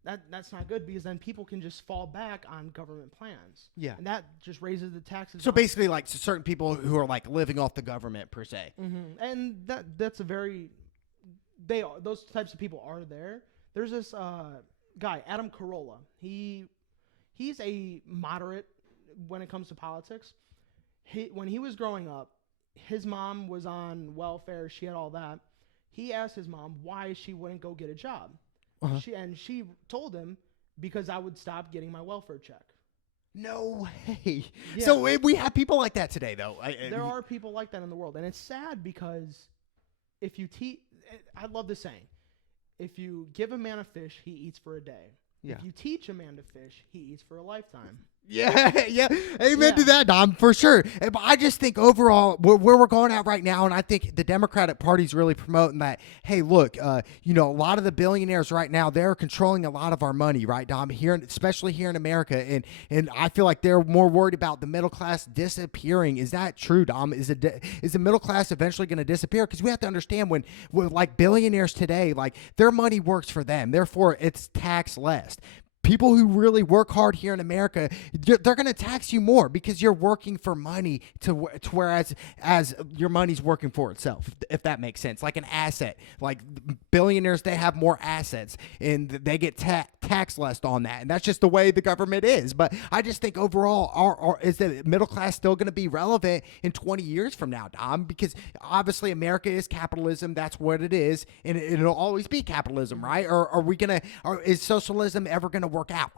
That's not good, because then people can just fall back on government plans. Yeah. And that just raises the taxes. So basically, like certain people who are like living off the government per se. And that's those types of people are there. There's this guy, Adam Carolla. He's a moderate when it comes to politics. When he was growing up, his mom was on welfare. She had all that. He asked his mom why she wouldn't go get a job. She told him, because I would stop getting my welfare check. No way. Yeah. So we have people like that today, though. There are people like that in the world, and it's sad, because if you I love the saying, if you give a man a fish, he eats for a day. Yeah. If you teach a man to fish, he eats for a lifetime. Yeah. Amen to that, Dom, for sure. But I just think overall, where we're going at right now, and I think the Democratic Party's really promoting that, hey, look, a lot of the billionaires right now, they're controlling a lot of our money, right, Dom, especially here in America. And I feel like they're more worried about the middle class disappearing. Is that true, Dom? Is the middle class eventually going to disappear? Because we have to understand when like billionaires today, like their money works for them. Therefore, it's tax less. people who really work hard here in America, they're going to tax you more because you're working for money to whereas as your money's working for itself, if that makes sense. Like an asset, like billionaires, they have more assets and they get taxed less on that. And that's just the way the government is. But I just think overall, is the middle class still going to be relevant in 20 years from now, Dom? Because obviously America is capitalism. That's what it is. And it'll always be capitalism, right? Or are we going to, or is socialism ever going to work out?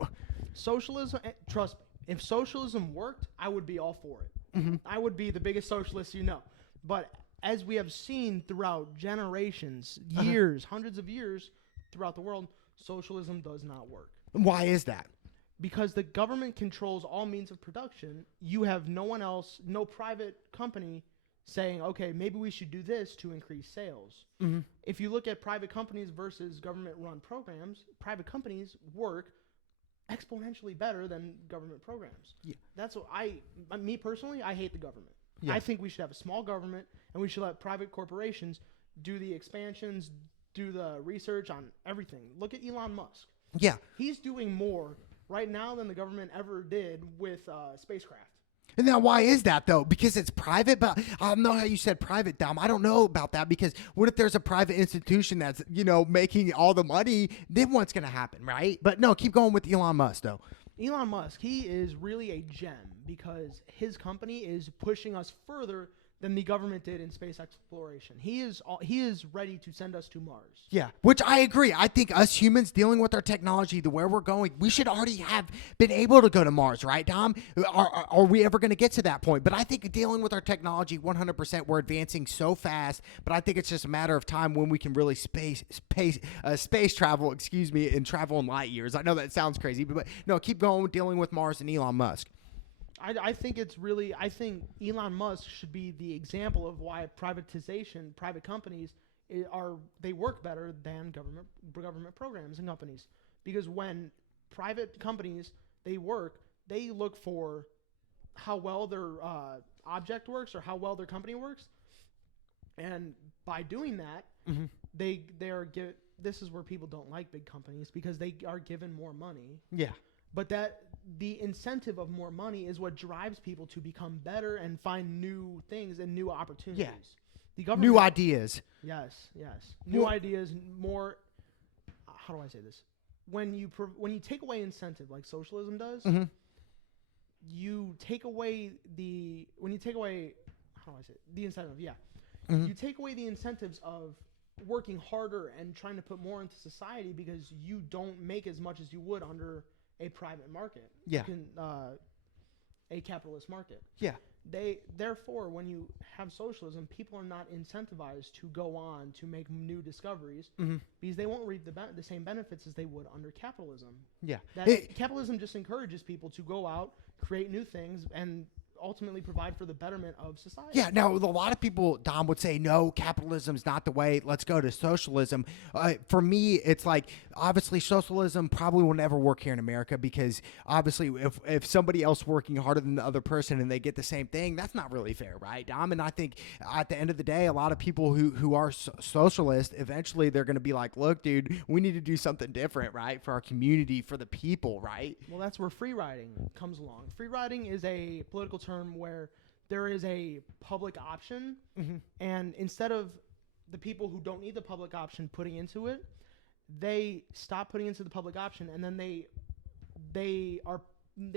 Socialism, trust me, if socialism worked, I would be all for it. I would be the biggest socialist you know. But as we have seen throughout generations, years, hundreds of years throughout the world, socialism does not work. Why is that? Because the government controls all means of production. You have no one else, no private company saying, okay, maybe we should do this to increase sales. If you look at private companies versus government-run programs, private companies work exponentially better than government programs. Yeah. That's what me personally, I hate the government. Yeah. I think we should have a small government and we should let private corporations do the expansions, do the research on everything. Look at Elon Musk. Yeah. He's doing more right now than the government ever did with spacecraft. And now why is that, though? Because it's private? But I don't know how you said private, Dom. I don't know about that, because what if there's a private institution that's, making all the money? Then what's going to happen, right? But no, keep going with Elon Musk, though. Elon Musk, he is really a gem because his company is pushing us further than the government did in space exploration. He is ready to send us to Mars. Yeah, which I agree. I think us humans dealing with our technology, the where we're going, we should already have been able to go to Mars, right, Dom? Are we ever going to get to that point? But I think dealing with our technology, 100%, we're advancing so fast. But I think it's just a matter of time when we can really space travel, and travel in light years. I know that sounds crazy, but no, keep going dealing with Mars and Elon Musk. I think Elon Musk should be the example of why private companies they work better than government programs and companies. Because when private companies, they look for how well their object works or how well their company works. And by doing that, this is where people don't like big companies, because they are given more money. Yeah. But the incentive of more money is what drives people to become better and find new things and new opportunities. Yeah. The government, new ideas. Yes. New ideas, more. How do I say this? When you take away incentive, like socialism does, you take away the incentive. Yeah. You take away the incentives of working harder and trying to put more into society, because you don't make as much as you would under a private market. Yeah. A capitalist market. Yeah. Therefore, when you have socialism, people are not incentivized to go on to make new discoveries, because they won't reap the same benefits as they would under capitalism. Yeah. Capitalism just encourages people to go out, create new things, and ultimately provide for the betterment of society. Yeah, now a lot of people, Dom, would say, no, capitalism's not the way, let's go to socialism. For me, it's like, obviously socialism probably will never work here in America, because obviously if somebody else working harder than the other person and they get the same thing, that's not really fair, right, Dom? And I think at the end of the day, a lot of people who are socialist, eventually they're going to be like, look, dude, we need to do something different, right, for our community, for the people, right? Well, that's where free riding comes along. Free riding is a political term where there is a public option, and instead of the people who don't need the public option putting into it, they stop putting into the public option, and then they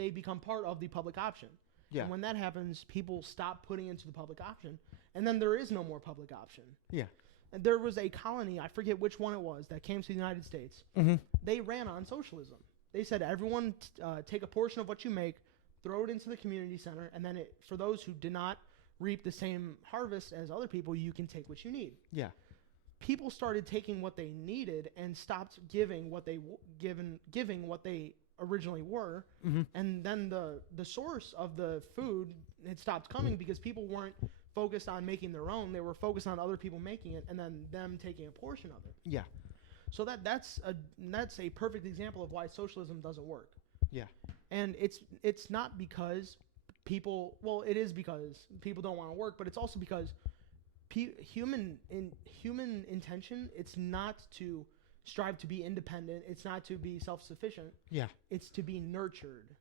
become part of the public option. Yeah. And when that happens, people stop putting into the public option, and then there is no more public option. Yeah. And there was a colony, I forget which one it was, that came to the United States. They ran on socialism. They said, everyone take a portion of what you make, throw it into the community center, and then for those who did not reap the same harvest as other people, you can take what you need. Yeah. People started taking what they needed and stopped giving what they originally were, and then the source of the food had stopped coming because people weren't focused on making their own. They were focused on other people making it and then them taking a portion of it. Yeah. So that's a perfect example of why socialism doesn't work. Yeah. And it's not because it is because people don't want to work, but it's also because human intention, it's not to strive to be independent. It's not to be self-sufficient. Yeah. It's to be nurtured.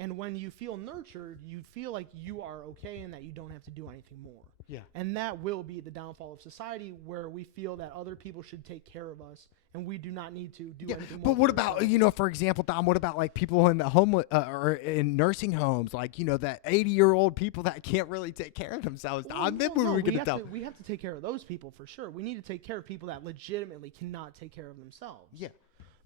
And when you feel nurtured, you feel like you are okay and that you don't have to do anything more. Yeah. And that will be the downfall of society, where we feel that other people should take care of us and we do not need to do anything more. But what about, for example, Dom, what about like people in the homeless or in nursing homes, like, that 80-year-old people that can't really take care of themselves? Dom, then what are we going to tell? We have to take care of those people for sure. We need to take care of people that legitimately cannot take care of themselves. Yeah.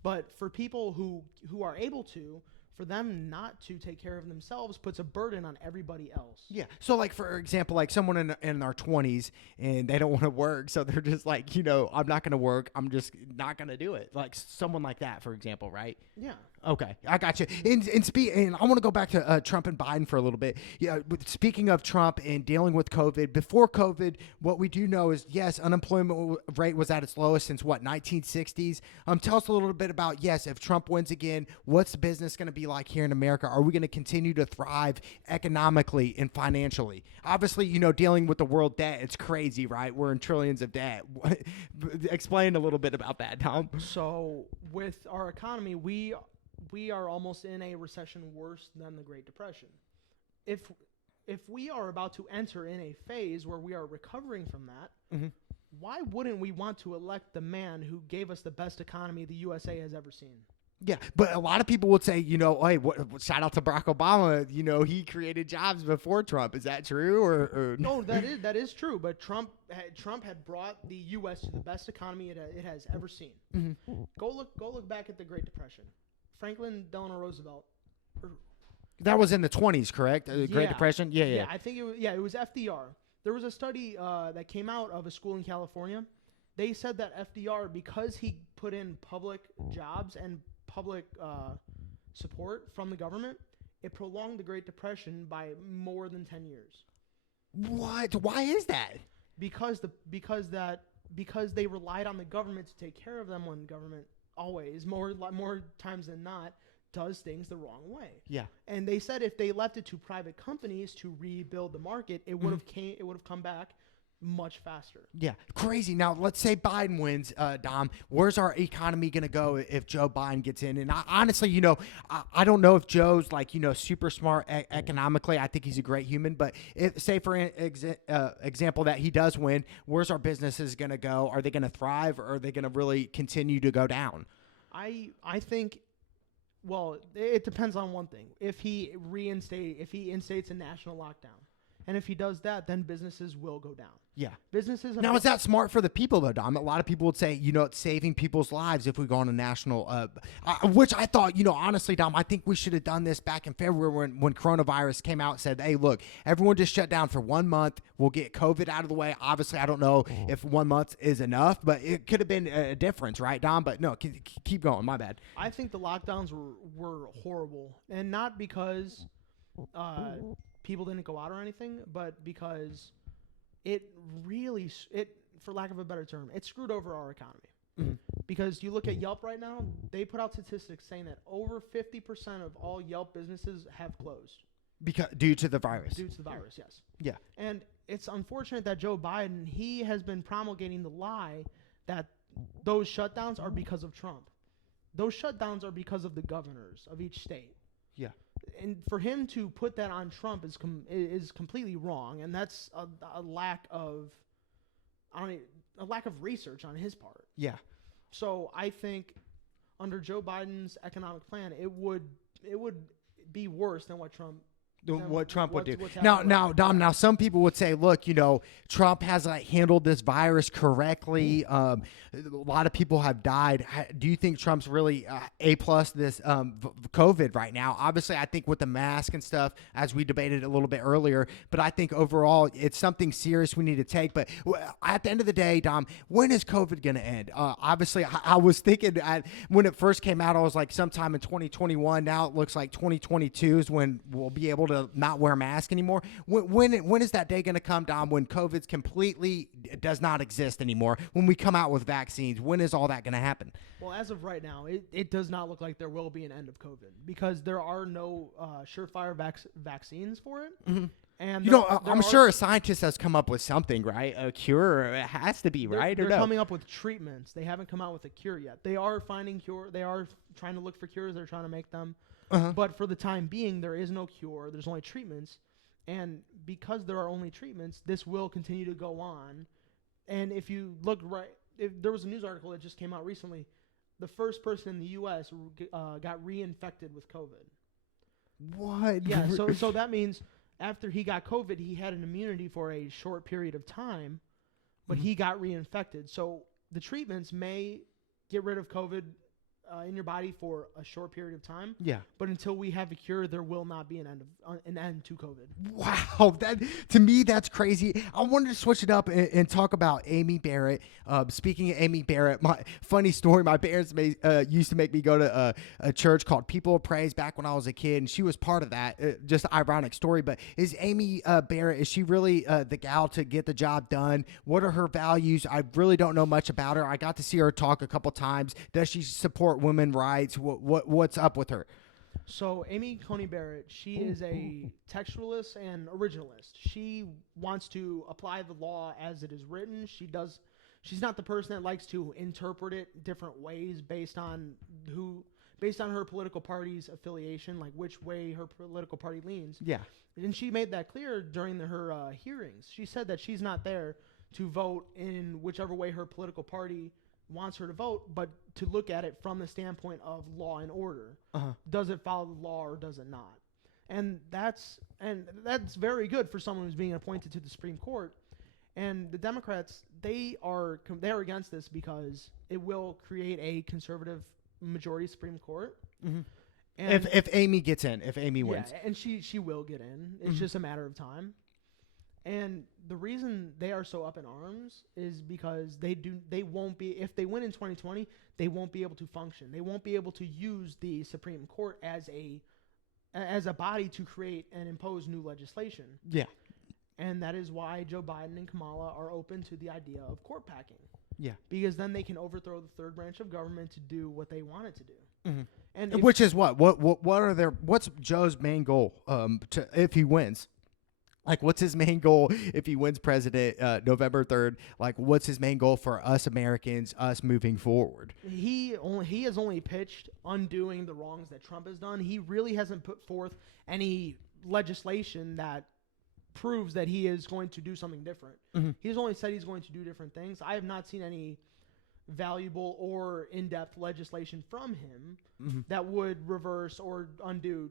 But for people who are able to, for them not to take care of themselves puts a burden on everybody else. Yeah. So, like, for example, like someone in their 20s and they don't want to work, so they're just like, I'm not going to work. I'm just not going to do it. Like someone like that, for example, right? Yeah. Okay, I got you. And I want to go back to Trump and Biden for a little bit. Yeah, speaking of Trump and dealing with COVID, before COVID, what we do know is, yes, unemployment rate was at its lowest since, 1960s? Tell us a little bit about, yes, if Trump wins again, what's business going to be like here in America? Are we going to continue to thrive economically and financially? Obviously, dealing with the world debt, it's crazy, right? We're in trillions of debt. Explain a little bit about that, Tom. So with our economy, we are almost in a recession worse than the Great Depression. If we are about to enter in a phase where we are recovering from that, mm-hmm. why wouldn't we want to elect the man who gave us the best economy the USA has ever seen? Yeah, but a lot of people would say, hey, shout out to Barack Obama. He created jobs before Trump. Is that true? Or no, that is true. But Trump had brought the U.S. to the best economy it has ever seen. Mm-hmm. Go look back at the Great Depression. Franklin Delano Roosevelt. That was in the 20s, correct? The Great Depression? Yeah. I think it was FDR. There was a study that came out of a school in California. They said that FDR, because he put in public jobs and public support from the government, it prolonged the Great Depression by more than 10 years. What? Why is that? Because they relied on the government to take care of them, when government always, more times than not, does things the wrong way. Yeah. And they said if they left it to private companies to rebuild the market, it would have come back much faster. Yeah, crazy. Now, let's say Biden wins, Dom. Where's our economy going to go if Joe Biden gets in? And honestly, I don't know if Joe's super smart economically. I think he's a great human. But say for example that he does win, where's our businesses going to go? Are they going to thrive, or are they going to really continue to go down? I think, well, it depends on one thing. If he instates a national lockdown, and if he does that, then businesses will go down. Yeah. Businesses. Now, is that smart for the people, though, Dom? A lot of people would say, it's saving people's lives if we go on a national, which I thought, honestly, Dom, I think we should have done this back in February when coronavirus came out and said, hey, look, everyone just shut down for 1 month. We'll get COVID out of the way. Obviously, I don't know if 1 month is enough, but it could have been a difference, right, Dom? But no, keep going. My bad. I think the lockdowns were horrible, and not because people didn't go out or anything, but because it for lack of a better term, it screwed over our economy. Mm-hmm. Because you look at Yelp right now, they put out statistics saying that over 50% of all Yelp businesses have closed. Due to the virus. Due to the virus, yes. Yeah. And it's unfortunate that Joe Biden, he has been promulgating the lie that those shutdowns are because of Trump. Those shutdowns are because of the governors of each state. Yeah. And for him to put that on Trump is completely wrong, and that's a lack of research on his part. Yeah. So I think under Joe Biden's economic plan, it would be worse than what Trump would do. Now, Dom, now some people would say, look, Trump has handled this virus correctly. A lot of people have died. Do you think Trump's really A+ this COVID right now? Obviously, I think with the mask and stuff, as we debated a little bit earlier, but I think overall it's something serious we need to take. But at the end of the day, Dom, when is COVID going to end? Obviously, I was thinking when it first came out, I was like sometime in 2021. Now it looks like 2022 is when we'll be able to not wear masks anymore. When is that day going to come, Dom, when COVID's completely does not exist anymore? When we come out with vaccines, when is all that going to happen? Well, as of right now, it does not look like there will be an end of COVID, because there are no surefire vaccines for it. Mm-hmm. And And I'm sure a scientist has come up with something, right? A cure, it has to be, right? They're coming up with treatments. They haven't come out with a cure yet. They are finding cure. They are trying to look for cures. They're trying to make them. But for the time being, there is no cure. There's only treatments. And because there are only treatments, this will continue to go on. And if you look there was a news article that just came out recently. The first person in the U.S. Got reinfected with COVID. What? Yeah, so that means after he got COVID, he had an immunity for a short period of time, but he got reinfected. So the treatments may get rid of COVID in your body for a short period of time. Yeah. But until we have a cure, there will not be an end to COVID. Wow, to me that's crazy. I wanted to switch it up and talk about Amy Barrett. Speaking of Amy Barrett, my funny story. My parents used to make me go to a church called People of Praise back when I was a kid, and she was part of that. Just an ironic story. But is Amy Barrett? Is she really the gal to get the job done? What are her values? I really don't know much about her. I got to see her talk a couple times. Does she support women's rights? What's up with her? So Amy Coney Barrett, she is a textualist and originalist. She wants to apply the law as it is written. She's not the person that likes to interpret it different ways based on her political party's affiliation, like which way her political party leans. Yeah. And she made that clear during her hearings. She said that she's not there to vote in whichever way her political party wants her to vote, but to look at it from the standpoint of law and order. Does it follow the law or does it not? And that's very good for someone who's being appointed to the Supreme Court. And the Democrats, they are against this because it will create a conservative majority Supreme Court. And if Amy gets in, if Amy wins, and she will get in. It's just a matter of time. And the reason they are so up in arms is because they won't be, if they win in 2020, they won't be able to function. They won't be able to use the Supreme Court as a body to create and impose new legislation. Yeah. And that is why Joe Biden and Kamala are open to the idea of court packing. Yeah. Because then they can overthrow the third branch of government to do what they want it to do. And which is what's Joe's main goal if he wins? Like, what's his main goal if he wins president November 3rd? Like, what's his main goal for us Americans, us moving forward? He has only pitched undoing the wrongs that Trump has done. He really hasn't put forth any legislation that proves that he is going to do something different. He's only said he's going to do different things. I have not seen any valuable or in-depth legislation from him that would reverse or undo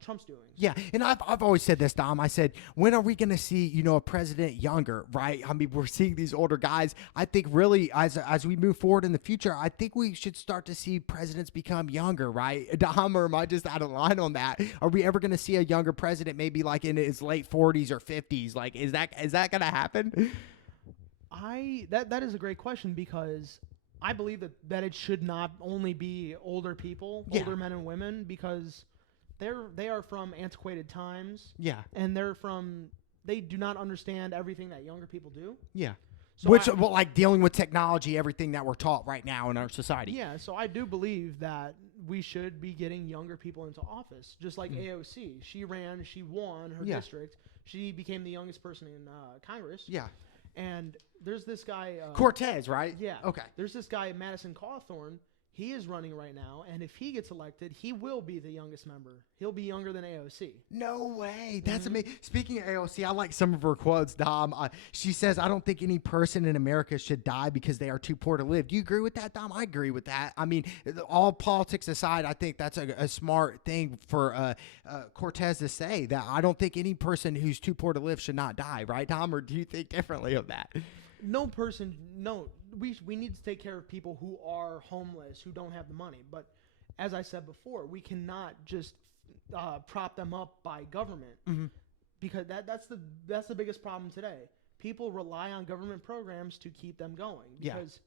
Trump's doings. Yeah, and I've always said this, Dom. I said, when are we going to see, a president younger, right? I mean, we're seeing these older guys. I think really as we move forward in the future, I think we should start to see presidents become younger, right? Dom, or am I just out of line on that? Are we ever going to see a younger president, maybe like in his late 40s or 50s? Like, is that going to happen? That is a great question because I believe that it should not only be older people, older men and women, because they are from antiquated times. Yeah. And they do not understand everything that younger people do. Yeah. So like dealing with technology, everything that we're taught right now in our society. Yeah, so I do believe that we should be getting younger people into office, just like AOC. She won her district. She became the youngest person in Congress. Yeah. And there's this guy Cortez, right? Yeah. Okay. There's this guy Madison Cawthorn. He is running right now, and if he gets elected, he will be the youngest member. He'll be younger than AOC. No way. That's amazing. Speaking of AOC, I like some of her quotes, Dom. She says, I don't think any person in America should die because they are too poor to live. Do you agree with that, Dom? I agree with that. I mean, all politics aside, I think that's a smart thing for Cortez to say, that I don't think any person who's too poor to live should not die, right, Dom? Or do you think differently of that? No. We need to take care of people who are homeless, who don't have the money. But as I said before, we cannot just prop them up by government, because that's the biggest problem today. People rely on government programs to keep them going. Because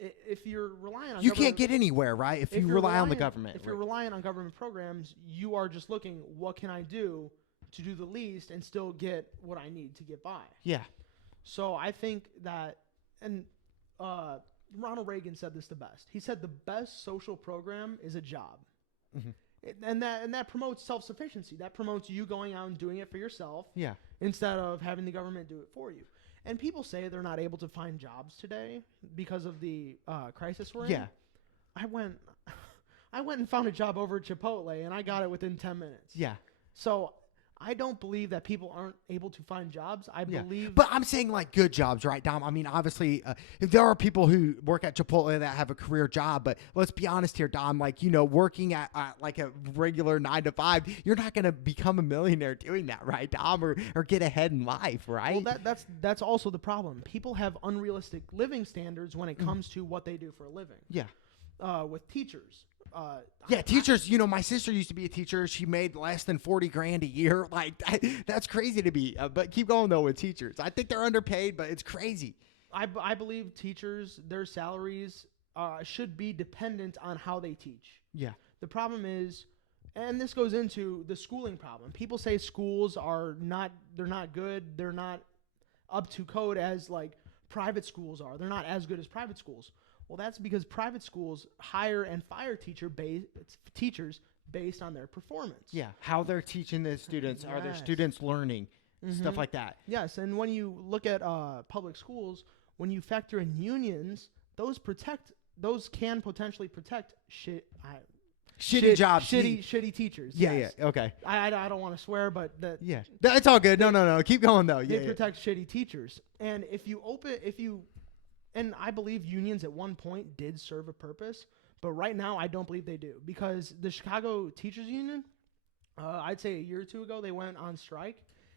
if you're relying on you can't get anywhere, right? If you rely on the government. If you're relying on government programs, you are just looking, what can I do to do the least and still get what I need to get by? Yeah. So I think that, and Ronald Reagan said this the best. He said the best social program is a job. And that promotes self-sufficiency. That promotes you going out and doing it for yourself. Yeah. Instead of having the government do it for you. And people say they're not able to find jobs today because of the crisis we're in. Yeah. I went and found a job over at Chipotle, and I got it within 10 minutes. Yeah. So I don't believe that people aren't able to find jobs. I believe. But I'm saying like good jobs, right, Dom? I mean, obviously, there are people who work at Chipotle that have a career job. But let's be honest here, Dom. Like, working at like a regular 9 to 5, you're not going to become a millionaire doing that, right, Dom? Or get ahead in life, right? Well, that's also the problem. People have unrealistic living standards when it comes to what they do for a living. Yeah. With teachers. Teachers, my sister used to be a teacher. She made less than $40,000 a year. Like, that's crazy to me. But keep going, though, with teachers. I think they're underpaid, but it's crazy. I believe teachers, their salaries should be dependent on how they teach. Yeah. The problem is, and this goes into the schooling problem. People say schools they're not good. They're not up to code as, like, private schools are. They're not as good as private schools. Well, that's because private schools hire and fire teachers based on their performance. Yeah, how they're teaching the students. Are their students learning? Stuff like that. Yes, and when you look at public schools, when you factor in unions, those can potentially protect shitty jobs. Shitty teachers. Yeah, yes. yeah, okay. I don't want to swear, but yeah, it's all good. No. Keep going, though. They protect shitty teachers. And and I believe unions at one point did serve a purpose, but right now I don't believe they do, because the Chicago Teachers Union, I'd say a year or two ago, they went on strike,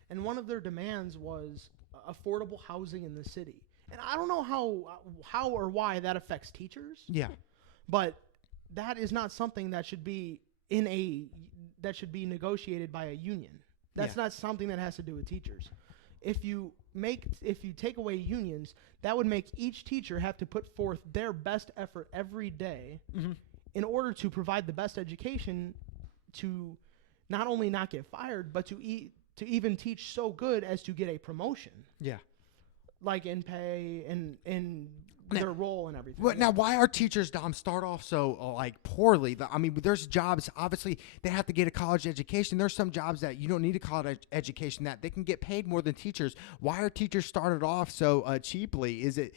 and one of their demands was affordable housing in the city. And I don't know how or why that affects teachers. Yeah. But that is not something that should be negotiated by a union. That's not something that has to do with teachers. If you take away unions, that would make each teacher have to put forth their best effort every day in order to provide the best education, to not only not get fired, but to even teach so good as to get a promotion. Yeah. Like in pay and in their role and everything. Now, why are teachers, Dom, start off so poorly? I mean, there's jobs, obviously, they have to get a college education. There's some jobs that you don't need a college education that they can get paid more than teachers. Why are teachers started off so cheaply? Is it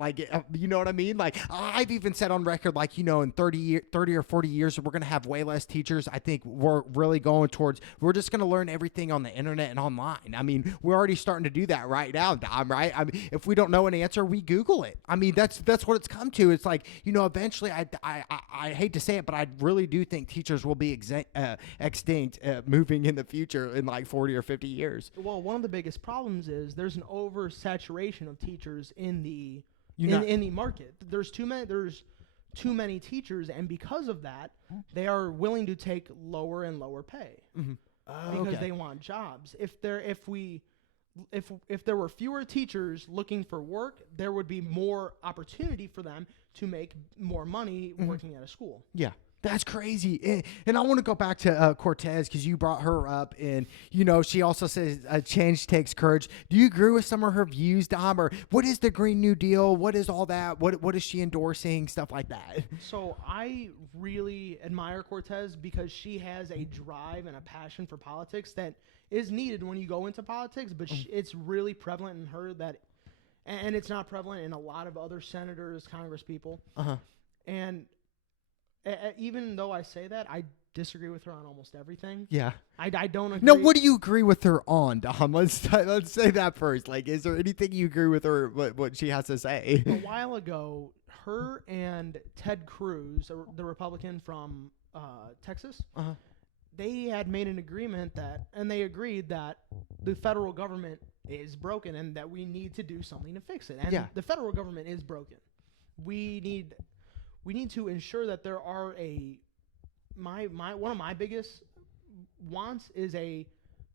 like, you know what I mean? Like, I've even said on record, like, in 30 or 40 years, we're going to have way less teachers. I think we're really going towards, we're just going to learn everything on the internet and online. I mean, we're already starting to do that right now, Dom, right? I mean, if we don't know an answer, we Google it. I mean, that's what it's come to. It's like, eventually, I hate to say it, but I really do think teachers will be extinct moving in the future in like 40 or 50 years. Well, one of the biggest problems is there's an oversaturation of teachers in the market. There's too many teachers, and because of that, they are willing to take lower and lower pay because they want jobs. If there were fewer teachers looking for work, there would be more opportunity for them to make more money working at a school. Yeah. That's crazy. And I want to go back to Cortez, because you brought her up, and, she also says change takes courage. Do you agree with some of her views, Dom? Or what is the Green New Deal? What is all that? What is she endorsing? Stuff like that. So I really admire Cortez because she has a drive and a passion for politics that is needed when you go into politics, but it's really prevalent in her and it's not prevalent in a lot of other senators, congresspeople. And even though I say that, I disagree with her on almost everything. Yeah. I don't agree. No, what do you agree with her on, Dom? Let's say that first. Like, is there anything you agree with her, what she has to say? A while ago, her and Ted Cruz, the Republican from Texas, they had made an agreement and they agreed that the federal government is broken and that we need to do something to fix it. And the federal government is broken. We need to ensure that there are one of my biggest wants is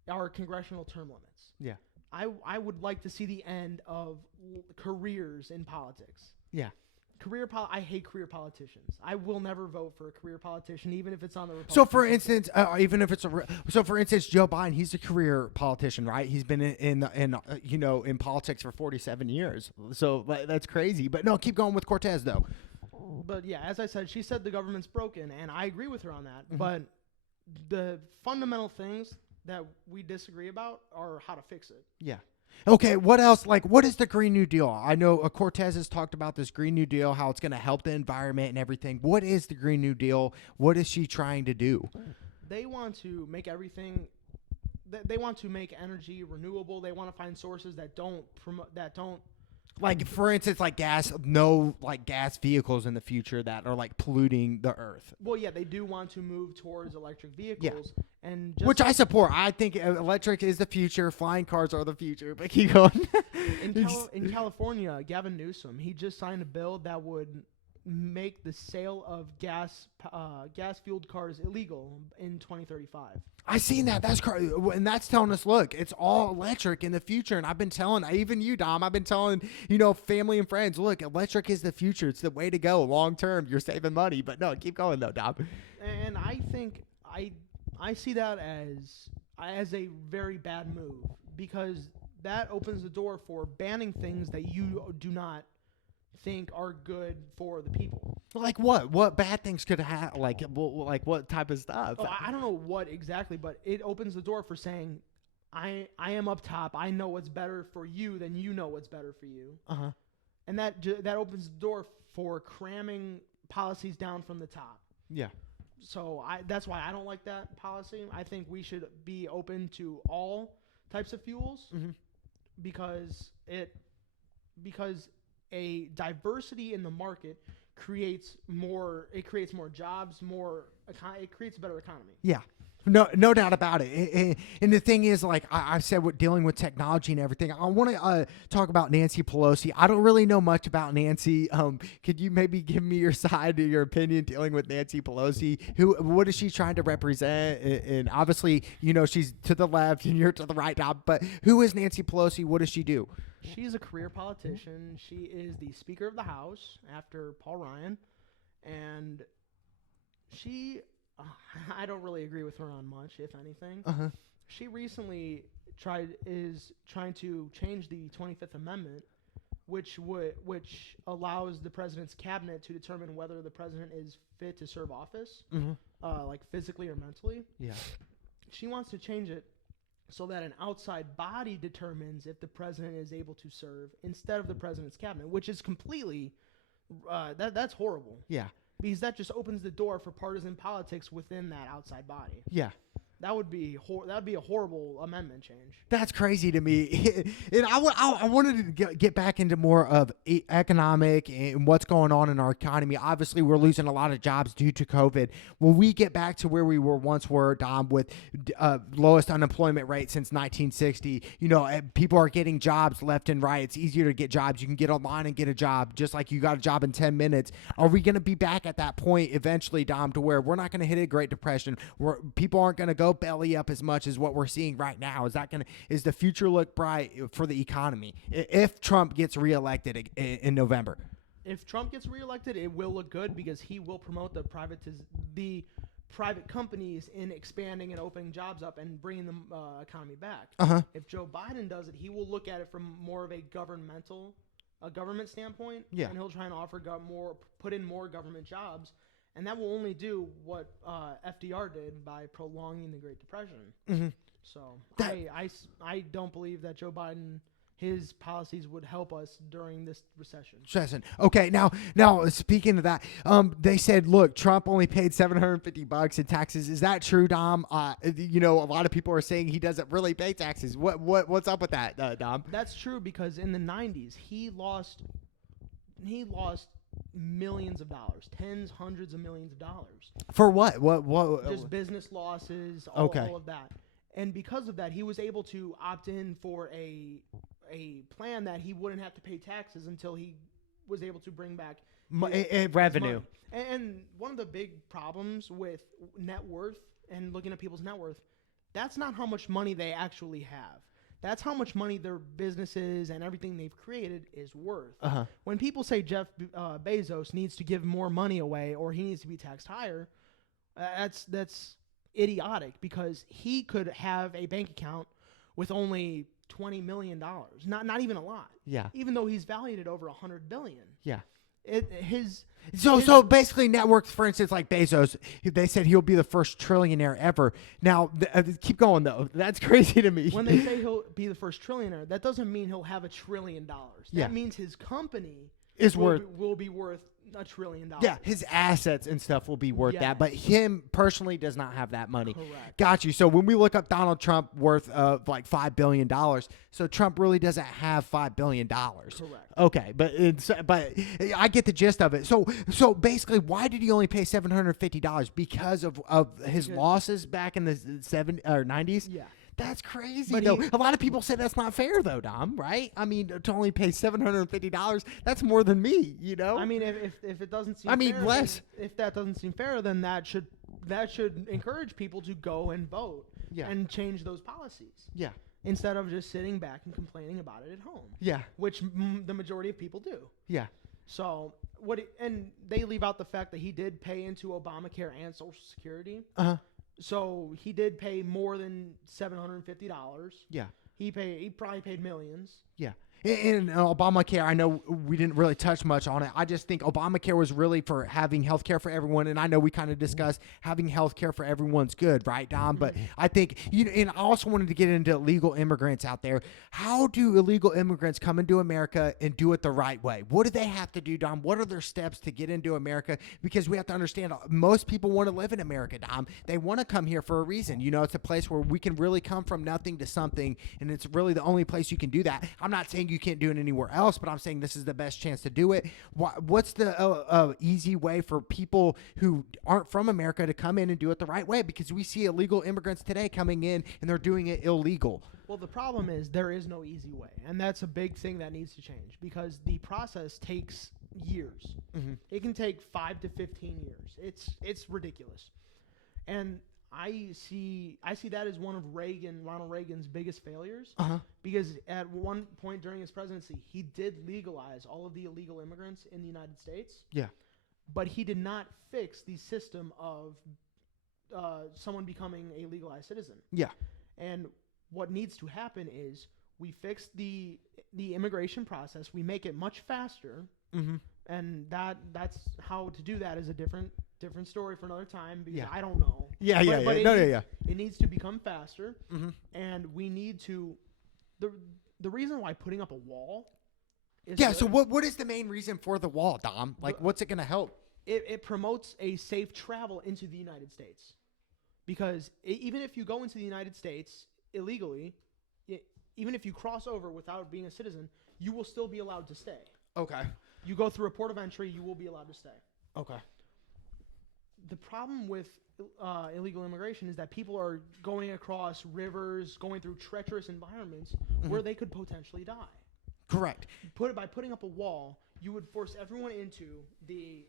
our congressional term limits. Yeah. I would like to see the end of careers in politics. Yeah. I hate career politicians. I will never vote for a career politician, even if it's on the Republican. So, for instance, for instance, Joe Biden, he's a career politician, right? He's been in politics for 47 years. So that's crazy. But no, keep going with Cortez, though. But yeah, as I said, she said the government's broken, and I agree with her on that. But the fundamental things that we disagree about are how to fix it. Yeah. Okay, what else? Like, what is the Green New Deal? I know Cortez has talked about this Green New Deal, how it's going to help the environment and everything. What is the Green New Deal? What is she trying to do? They want to make everything. They want to make energy renewable. They want to find sources that don't promote Like, for instance, like gas vehicles in the future that are like polluting the earth. Well, yeah, they do want to move towards electric vehicles, and Which I support. I think electric is the future. Flying cars are the future. But keep going. in California, Gavin Newsom, he just signed a bill that would make the sale of gas-fueled cars illegal in 2035. I seen that. That's crazy, and that's telling us, look, it's all electric in the future. And I've been telling, even you, Dom, I've been telling, family and friends, look, electric is the future. It's the way to go long term. You're saving money, but no, keep going though, Dom. And I think I see that as a very bad move, because that opens the door for banning things that you do not think are good for the people. Like what? What bad things could have? Like what type of stuff? Oh, I don't know what exactly, but it opens the door for saying, I am up top. I know what's better for you than you know what's better for you. And that opens the door for cramming policies down from the top. Yeah. So that's why I don't like that policy. I think we should be open to all types of fuels, because a diversity in the market creates more jobs, it creates a better economy. Yeah. No doubt about it. And the thing is, like I said, with dealing with technology and everything, I want to talk about Nancy Pelosi. I don't really know much about Nancy. Could you maybe give me your side or your opinion dealing with Nancy Pelosi? What is she trying to represent? And obviously, she's to the left and you're to the right now. But who is Nancy Pelosi? What does she do? She's a career politician. She is the Speaker of the House after Paul Ryan, and I don't really agree with her on much, if anything. She recently is trying to change the 25th Amendment, which allows the president's cabinet to determine whether the president is fit to serve office, like physically or mentally. Yeah. She wants to change it so that an outside body determines if the president is able to serve instead of the president's cabinet, which is completely that's horrible. Yeah. Because that just opens the door for partisan politics within that outside body. Yeah. That would be a horrible amendment change. That's crazy to me. And I wanted to get back into more of economic and what's going on in our economy. Obviously, we're losing a lot of jobs due to COVID. Will we get back to where we once were, Dom, with lowest unemployment rate since 1960? People are getting jobs left and right. It's easier to get jobs. You can get online and get a job, just like you got a job in 10 minutes. Are we going to be back at that point eventually, Dom, to where we're not going to hit a Great Depression, where people aren't going to go belly up as much as what we're seeing right now? Is the future look bright for the economy if Trump gets reelected in November? If Trump gets reelected, it will look good, because he will promote the private companies in expanding and opening jobs up and bringing the economy back. If Joe Biden does it, he will look at it from more of a government standpoint, and he'll try and put in more government jobs. And that will only do what FDR did by prolonging the Great Depression. So I don't believe that Joe Biden, his policies would help us during this recession. Okay, now speaking of that, they said, look, Trump only paid $750 in taxes. Is that true, Dom? A lot of people are saying he doesn't really pay taxes. What's up with that, Dom? That's true, because in the 90s he lost millions of dollars, hundreds of millions of dollars. For what? Just business losses, all of that. And because of that, he was able to opt in for a plan that he wouldn't have to pay taxes until he was able to bring back revenue. And one of the big problems with net worth and looking at people's net worth, that's not how much money they actually have. That's how much money their businesses and everything they've created is worth. When people say Jeff Bezos needs to give more money away or he needs to be taxed higher, that's idiotic, because he could have a bank account with only $20 million, not even a lot. Yeah. Even though he's valued at over $100 billion. Yeah. So basically, networks, for instance, like Bezos, they said he'll be the first trillionaire ever. Now, keep going though. That's crazy to me. When they say he'll be the first trillionaire, that doesn't mean he'll have $1 trillion. Yeah. That means his company will be worth $1 trillion. Yeah, his assets and stuff will be worth that, but him personally does not have that money. Correct. Got you. So when we look up Donald Trump worth of like $5 billion, so Trump really doesn't have $5 billion. Correct. Okay, but I get the gist of it. So basically, why did he only pay $750? Because of his losses back in the 70s or 90s? Yeah. That's crazy, though. A lot of people say that's not fair, though, Dom, right? I mean, to only pay $750, that's more than me, you know? I mean, if it doesn't seem fair, less. If that doesn't seem fair, then that should encourage people to go and vote and change those policies. Yeah. Instead of just sitting back and complaining about it at home. Yeah. Which the majority of people do. Yeah. So, and they leave out the fact that he did pay into Obamacare and Social Security. Uh-huh. So he did pay more than $750. Yeah. He probably paid millions. Yeah. In Obamacare, I know we didn't really touch much on it. I just think Obamacare was really for having health care for everyone. And I know we kind of discussed having health care for everyone's good, right, Dom? But I think, and I also wanted to get into illegal immigrants out there. How do illegal immigrants come into America and do it the right way? What do they have to do, Dom? What are their steps to get into America? Because we have to understand most people want to live in America, Dom. They want to come here for a reason. It's a place where we can really come from nothing to something. And it's really the only place you can do that. I'm not saying you can't do it anywhere else, but I'm saying this is the best chance to do it. What's the easy way for people who aren't from America to come in and do it the right way? Because we see illegal immigrants today coming in and they're doing it illegal. Well, the problem is there is no easy way, and that's a big thing that needs to change because the process takes years. Mm-hmm. It can take 5 to 15 years. It's ridiculous, and I see that as one of Ronald Reagan's biggest failures. Uh-huh. Because at one point during his presidency, he did legalize all of the illegal immigrants in the United States. Yeah. But he did not fix the system of someone becoming a legalized citizen. Yeah. And what needs to happen is we fix the immigration process. We make it much faster. Mm-hmm. And that's how to do that is a different story for another time because Yeah. I don't know. Yeah. It needs to become faster, Mm-hmm. and we need to. The reason why putting up a wall is Yeah. good, So what is the main reason for the wall, Dom? Like, what's it going to help? it promotes a safe travel into the United States, because even if you go into the United States illegally, even if you cross over without being a citizen, you will still be allowed to stay. Okay. You go through a port of entry, you will be allowed to stay. Okay. The problem with illegal immigration is that people are going across rivers, going through treacherous environments where they could potentially die. Correct. By putting up a wall, you would force everyone into the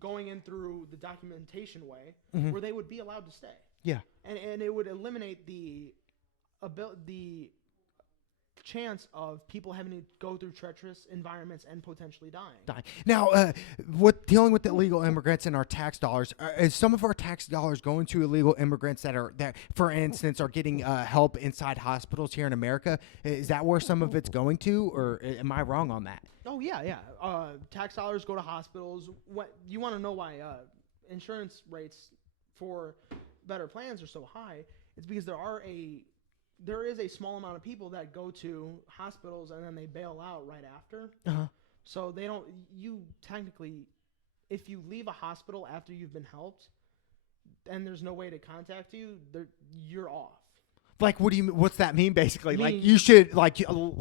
going in through the documentation way where they would be allowed to stay. Yeah. And it would eliminate the chance of people having to go through treacherous environments and potentially dying. Now, dealing with the illegal immigrants and our tax dollars, is some of our tax dollars going to illegal immigrants that, for instance, are getting help inside hospitals here in America? Is that where some of it's going to, or am I wrong on that? Oh yeah. Tax dollars go to hospitals. What you want to know why insurance rates for better plans are so high? It's because there is a small amount of people that go to hospitals and then they bail out right after. Uh-huh. So you technically, if you leave a hospital after you've been helped and there's no way to contact you, you're off. Like, what's that mean basically? Like, you should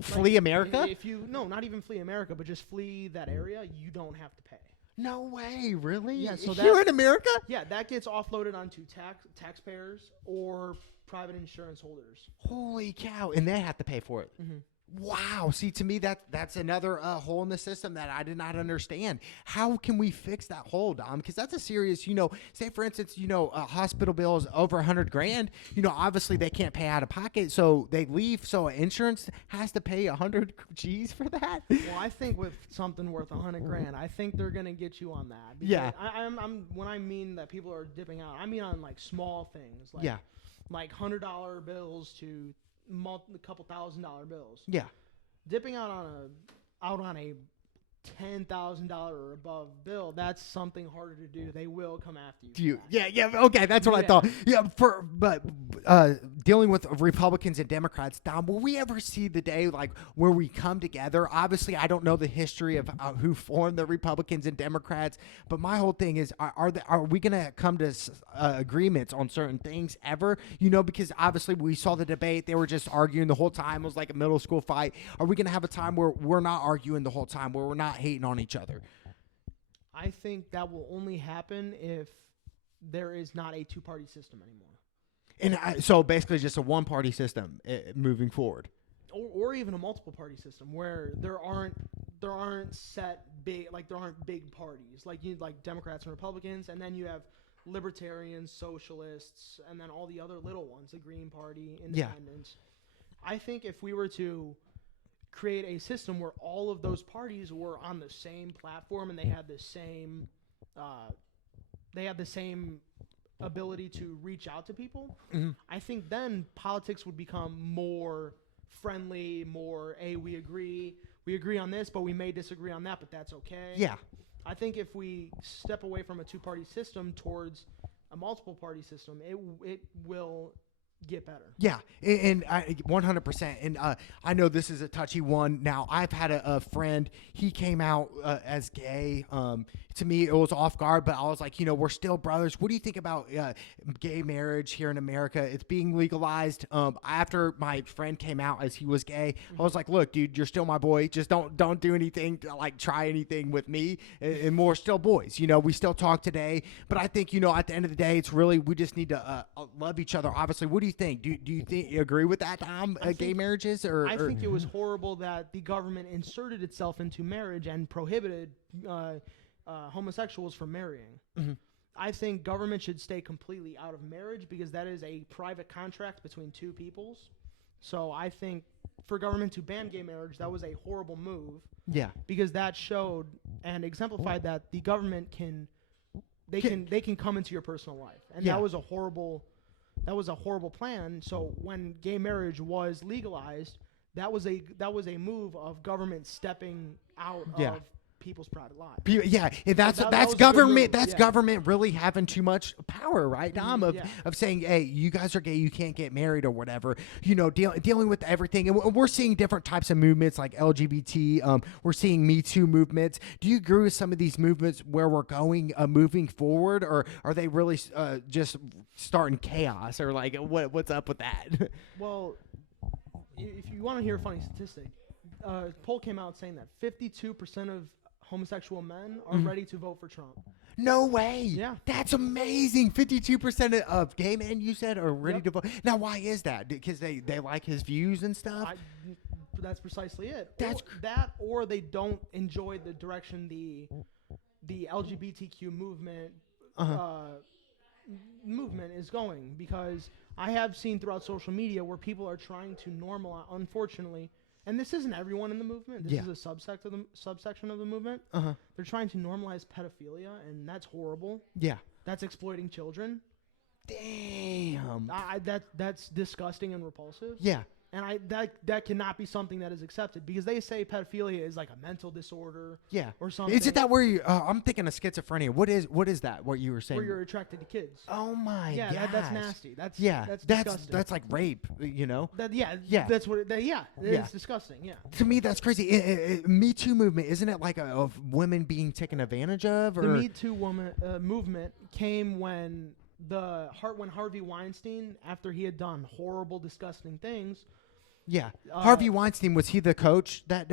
flee America? Not even flee America, but just flee that area, you don't have to pay. No way, really? Yeah, so here in America? Yeah, that gets offloaded onto taxpayers or private insurance holders. Holy cow. And they have to pay for it. Mm-hmm. Wow. See, to me, that's another hole in the system that I did not understand. How can we fix that hole, Dom? Because that's a serious, say, for instance, a hospital bill is over $100,000. Obviously they can't pay out of pocket, so they leave. So insurance has to pay $100 G's for that. Well, I think with something worth $100,000, I think they're gonna get you on that. Yeah. I'm when I mean that people are dipping out, I mean on like small things, like $100 bills to a couple $1,000 bills. Yeah. Dipping out on a $10,000 or above bill, that's something harder to do. They will come after you. Yeah. Okay, that's what I thought. Yeah, but dealing with Republicans and Democrats, Dom, will we ever see the day like where we come together? Obviously, I don't know the history of who formed the Republicans and Democrats, but my whole thing is, are we gonna come to agreements on certain things ever? Because obviously we saw the debate; they were just arguing the whole time. It was like a middle school fight. Are we gonna have a time where we're not arguing the whole time, where we're not hating on each other? I think that will only happen if there is not a two-party system anymore. And so basically just a one-party system moving forward. Or even a multiple-party system where there aren't set big, like there aren't big parties. Like you like Democrats and Republicans, and then you have libertarians, socialists, and then all the other little ones, the Green Party, independents. Yeah. I think if we were to create a system where all of those parties were on the same platform and they had the same ability to reach out to people, I think then politics would become more friendly, more, hey, we agree on this, but we may disagree on that, but that's okay. Yeah. I think if we step away from a two-party system towards a multiple-party system, it will get better. Yeah, and 100%. And I know this is a touchy one. Now, I've had a friend. He came out as gay. To me, it was off guard, but I was like, we're still brothers. What do you think about gay marriage here in America? It's being legalized. After my friend came out as he was gay, I was like, look, dude, you're still my boy. Just don't do anything to, like, try anything with me. And we're still boys. We still talk today. But I think, at the end of the day, it's really, we just need to love each other. Obviously, what do you think? Do you agree with that, Tom? Gay marriages? I think it was horrible that the government inserted itself into marriage and prohibited homosexuals from marrying. Mm-hmm. I think government should stay completely out of marriage because that is a private contract between two peoples. So I think for government to ban gay marriage, that was a horrible move. Yeah. Because that showed and exemplified that the government can come into your personal life. And that was a horrible plan. So when gay marriage was legalized, that was a move of government stepping out of people's private lives. Yeah, that's government. That's government really having too much power, right, Dom? Of saying, hey, you guys are gay, you can't get married or whatever. Dealing with everything, and we're seeing different types of movements like LGBT. We're seeing Me Too movements. Do you agree with some of these movements where we're going, moving forward, or are they really just starting chaos, or like what's up with that? Well, if you want to hear a funny statistic, a poll came out saying that 52% of homosexual men are ready to vote for Trump. No way. Yeah. That's amazing. 52% of gay men, you said, are ready to vote. Now, why is that? Because they like his views and stuff? That's precisely it. Or they don't enjoy the direction the LGBTQ movement movement is going. Because I have seen throughout social media where people are trying to normalize, unfortunately, and this isn't everyone in the movement. This is a subsection of the movement. They're trying to normalize pedophilia, and that's horrible. Yeah. That's exploiting children. Damn. That's disgusting and repulsive. Yeah. And that cannot be something that is accepted because they say pedophilia is like a mental disorder. Yeah. Or something. Is it that where you? I'm thinking of schizophrenia. What is that? What you were saying? Where you're attracted to kids. Oh my god. Yeah, that's nasty. That's disgusting. That's like rape. That's what. It's disgusting. Yeah. To me, that's crazy. Me Too movement, isn't it like of women being taken advantage of? Or? The Me Too movement came when Harvey Weinstein, after he had done horrible, disgusting things. Yeah, Harvey Weinstein, was he the coach that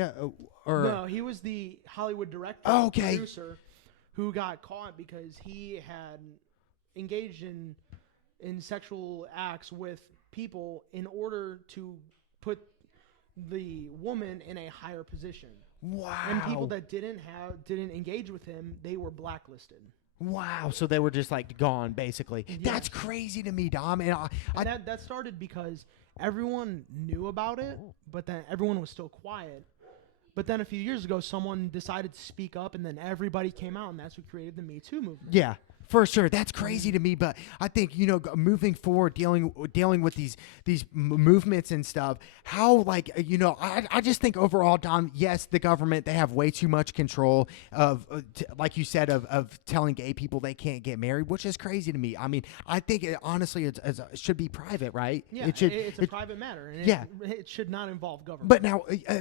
or no? He was the Hollywood director, producer, who got caught because he had engaged in sexual acts with people in order to put the woman in a higher position. Wow! And people that didn't engage with him, they were blacklisted. Wow! So they were just like gone, basically. Yeah. That's crazy to me, Dom. And that started because everyone knew about it, but then everyone was still quiet. But then a few years ago, someone decided to speak up, and then everybody came out, and that's what created the Me Too movement. Yeah. For sure, that's crazy to me. But I think moving forward, dealing with these movements and stuff. How I just think overall, Dom. Yes, the government, they have way too much control of, like you said, of telling gay people they can't get married, which is crazy to me. I mean, I think honestly, it should be private, right? Yeah, it's a private matter, and it should not involve government. But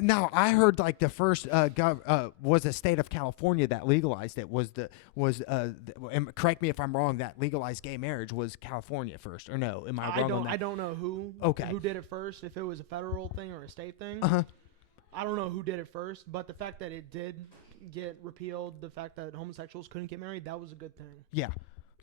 now I heard like the first was the state of California that legalized it. And correct me if I'm wrong, that legalized gay marriage was California first, or no? Am I wrong on that? I don't know who did it first, if it was a federal thing or a state thing. I don't know who did it first, but the fact that it did get repealed, the fact that homosexuals couldn't get married, that was a good thing. Yeah,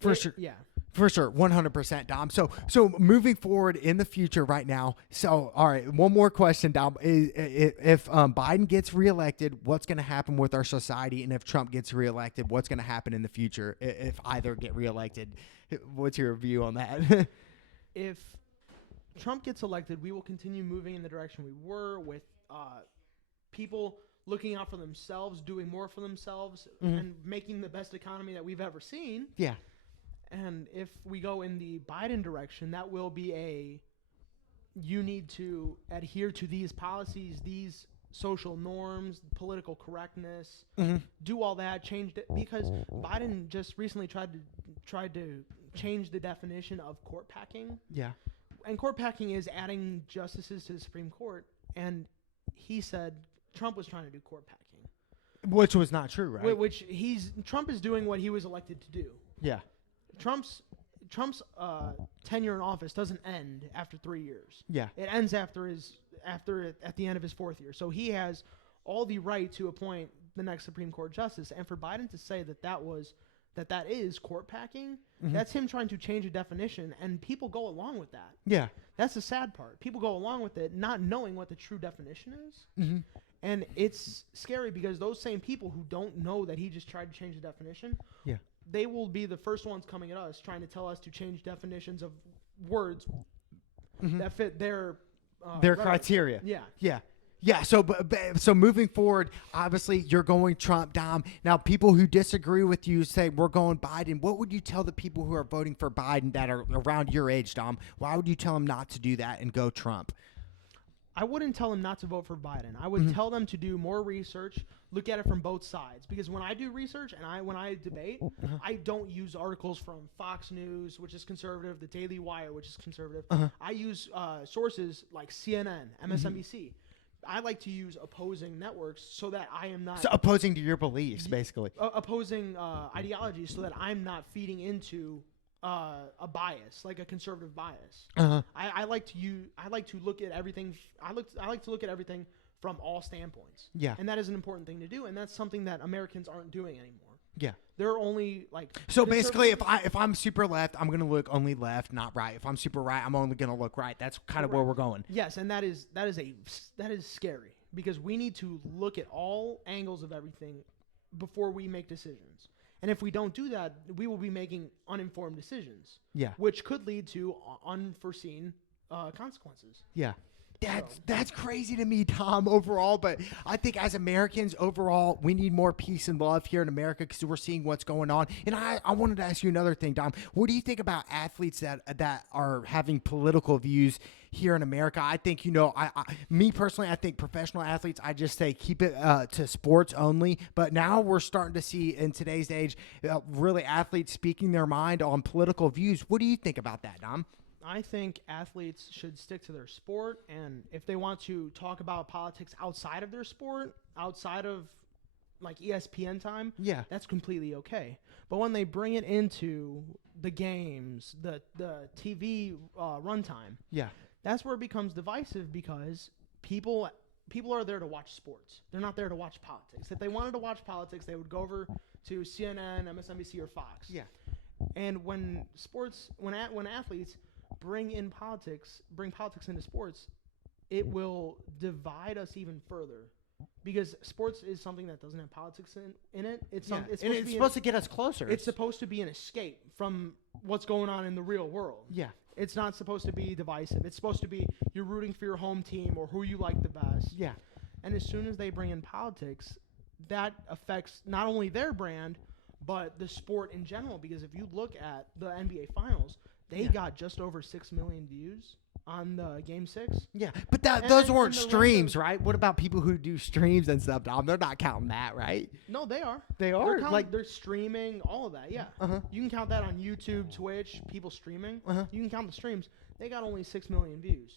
for sure. Yeah. For sure, 100%, Dom. So moving forward in the future right now, so all right, one more question, Dom. If Biden gets reelected, what's going to happen with our society? And if Trump gets reelected, what's going to happen in the future if either get reelected? What's your view on that? If Trump gets elected, we will continue moving in the direction we were, with people looking out for themselves, doing more for themselves, and making the best economy that we've ever seen. Yeah. And if we go in the Biden direction, that will be you need to adhere to these policies, these social norms, political correctness, do all that, change it, because Biden just recently tried to change the definition of court packing. Yeah. And court packing is adding justices to the Supreme Court, and he said Trump was trying to do court packing. Which was not true, right? Trump is doing what he was elected to do. Yeah. Trump's tenure in office doesn't end after 3 years. Yeah. It ends at the end of his fourth year. So he has all the right to appoint the next Supreme Court justice. And for Biden to say that is court packing, that's him trying to change a definition, and people go along with that. Yeah. That's the sad part. People go along with it not knowing what the true definition is. And it's scary because those same people who don't know that he just tried to change the definition, they will be the first ones coming at us trying to tell us to change definitions of words that fit their criteria. Yeah. Yeah. Yeah, so moving forward, obviously you're going Trump, Dom. Now, people who disagree with you say we're going Biden. What would you tell the people who are voting for Biden that are around your age, Dom? Why would you tell them not to do that and go Trump? I wouldn't tell them not to vote for Biden. I would tell them to do more research, look at it from both sides. Because when I do research and when I debate, I don't use articles from Fox News, which is conservative, the Daily Wire, which is conservative. I use sources like CNN, MSNBC. I like to use opposing networks so that I am not... So opposing to your beliefs, basically. Opposing ideologies so that I'm not feeding into a bias, like a conservative bias. I like to look at everything. I like to look at everything from all standpoints. Yeah. And that is an important thing to do, and that's something that Americans aren't doing anymore. Yeah. They're only like... So basically, if I'm super left, I'm going to look only left, not right. If I'm super right, I'm only going to look right. That's kind of where we're going. Yes, and that is scary, because we need to look at all angles of everything before we make decisions. And if we don't do that, we will be making uninformed decisions. Yeah. Which could lead to unforeseen consequences. Yeah. That's crazy to me, Tom, overall. But I think as Americans overall, we need more peace and love here in America because we're seeing what's going on. And I wanted to ask you another thing, Tom. What do you think about athletes that are having political views here in America? I think, me personally, I think professional athletes, I just say keep it to sports only. But now we're starting to see in today's age, really athletes speaking their mind on political views. What do you think about that, Dom? I think athletes should stick to their sport, and if they want to talk about politics outside of their sport, outside of like ESPN time, that's completely okay. But when they bring it into the games, the TV runtime, that's where it becomes divisive, because people are there to watch sports. They're not there to watch politics. If they wanted to watch politics, they would go over to CNN, MSNBC, or Fox. Yeah. And when athletes bring politics into sports, it will divide us even further, because sports is something that doesn't have politics in it. It's supposed to get us closer. It's supposed to be an escape from what's going on in the real world. Yeah. It's not supposed to be divisive. It's supposed to be you're rooting for your home team or who you like the best. Yeah. And as soon as they bring in politics, that affects not only their brand, but the sport in general. Because if you look at the NBA Finals, they got just over 6 million views on the Game 6. Yeah, but those weren't streams, right? What about people who do streams and stuff, Dom? They're not counting that, right? No, they are. They are? They're streaming, all of that, yeah. You can count that on YouTube, Twitch, people streaming. You can count the streams. They got only 6 million views.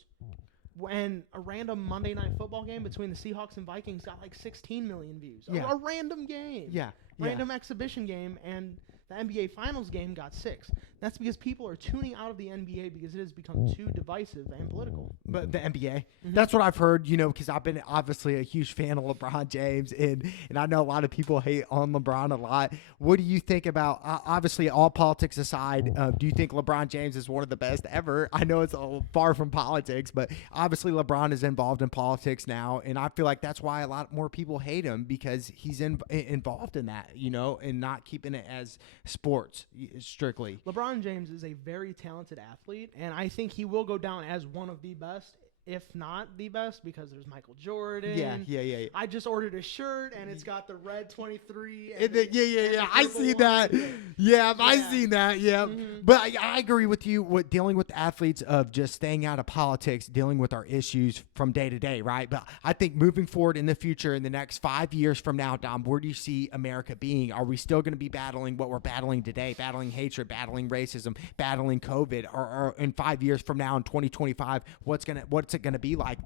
When a random Monday Night Football game between the Seahawks and Vikings got like 16 million views. Yeah. A random game. Yeah. Random exhibition game, and the NBA Finals game got 6. That's because people are tuning out of the NBA because it has become too divisive and political. But the NBA, that's what I've heard, because I've been obviously a huge fan of LeBron James, and I know a lot of people hate on LeBron a lot. What do you think about, obviously, all politics aside, do you think LeBron James is one of the best ever? I know it's far from politics, but obviously LeBron is involved in politics now, and I feel like that's why a lot more people hate him, because he's involved in that, and not keeping it as sports strictly. LeBron James is a very talented athlete, and I think he will go down as one of the best, if not the best, because there's Michael Jordan. Yeah. I just ordered a shirt, and it's got the red 23. Yeah. I see that. Yeah, I seen that. Yeah. But I agree with you with dealing with athletes of just staying out of politics, dealing with our issues from day to day, right? But I think moving forward in the future, in the next 5 years from now, Dom, where do you see America being? Are we still going to be battling what we're battling today, battling hatred, battling racism, battling COVID? Or in 5 years from now, in 2025, what's it going to be like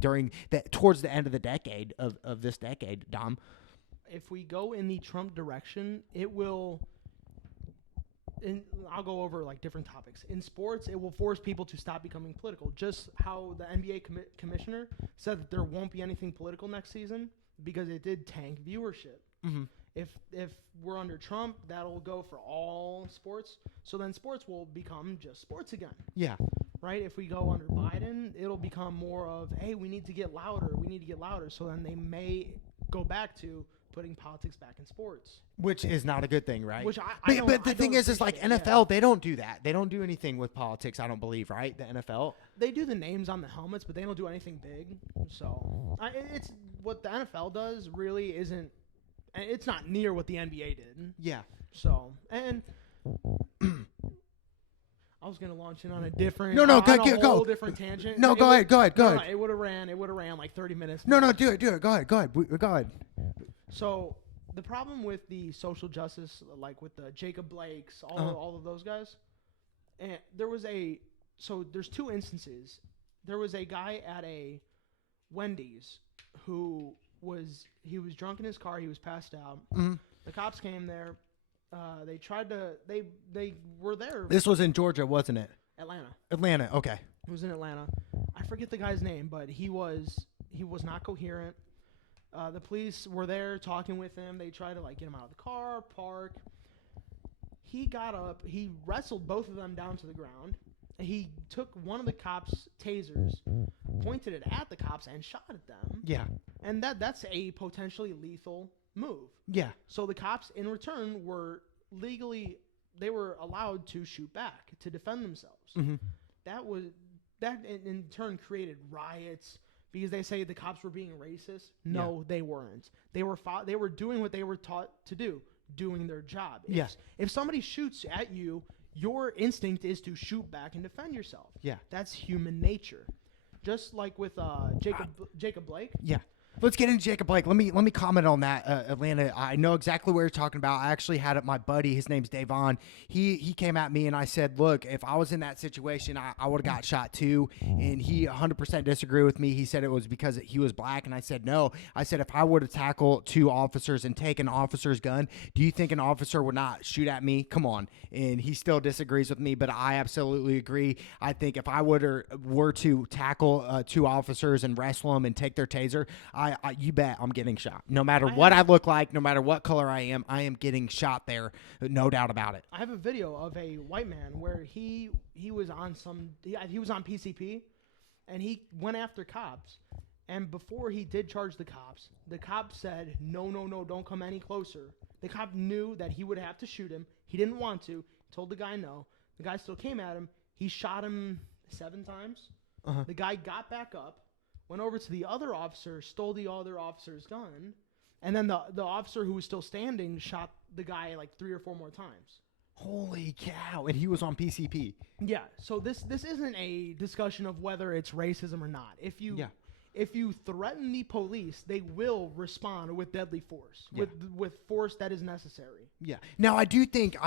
towards the end of the decade of this decade, Dom? If we go in the Trump direction, it will. And I'll go over like different topics. In sports, it will force people to stop becoming political. Just how the NBA commissioner said that there won't be anything political next season because it did tank viewership. If we're under Trump, that'll go for all sports. So then sports will become just sports again. Yeah. Right? If we go under Biden, it'll become more of, hey, we need to get louder. So then they may go back to putting politics back in sports. Which is not a good thing, right? But the thing is like NFL, they don't do that. They don't do anything with politics, I don't believe, right? The NFL. They do the names on the helmets, but they don't do anything big. So it's what the NFL does really isn't. It's not near what the NBA did. Yeah. So, and I was gonna launch in on a different, go. different tangent. No, go ahead. No, it would have ran like 30 minutes. No, do it. Go ahead. So the problem with the social justice, like with the Jacob Blakes, all of those guys, and there's two instances. There was a guy at a Wendy's who was drunk in his car. He was passed out. The cops came there. They were there. This was in Georgia, wasn't it? Atlanta. Okay. It was in Atlanta. I forget the guy's name, but he was not coherent. The police were there talking with him. They tried to get him out of the car, park. He got up. He wrestled both of them down to the ground. He took one of the cops' tasers, pointed it at the cops, and shot at them. Yeah. And that's a potentially lethal move. Yeah. So the cops, in return, were allowed to shoot back to defend themselves. That in turn created riots because they say the cops were being racist. No, they weren't. They were doing what they were taught to do, doing their job. If somebody shoots at you, your instinct is to shoot back and defend yourself. Yeah. That's human nature. Just like with Jacob Blake. Yeah. Let's get into Jacob Blake. Let me comment on that, Atlanta. I know exactly what you're talking about. I actually had my buddy. His name's Davon. He came at me and I said, look, if I was in that situation, I would have got shot too. And he 100% disagreed with me. He said it was because he was black. And I said, no. I said, if I would have tackled two officers and taken an officer's gun, do you think an officer would not shoot at me? Come on. And he still disagrees with me, but I absolutely agree. I think if I were to tackle two officers and wrestle them and take their taser, you bet I'm getting shot. No matter what I look like, no matter what color I am getting shot there. No doubt about it. I have a video of a white man where he was on he was on PCP, and he went after cops. And before he did charge the cops said, no, don't come any closer. The cop knew that he would have to shoot him. He didn't want to. Told the guy no. The guy still came at him. He shot him 7 times. The guy got back up, went over to the other officer, stole the other officer's gun, And then the officer who was still standing shot the guy like 3 or 4 more times. Holy cow! And he was on PCP. Yeah. So this isn't a discussion of whether it's racism or not. If you threaten the police, they will respond with deadly force, with force that is necessary. Yeah. Now I do think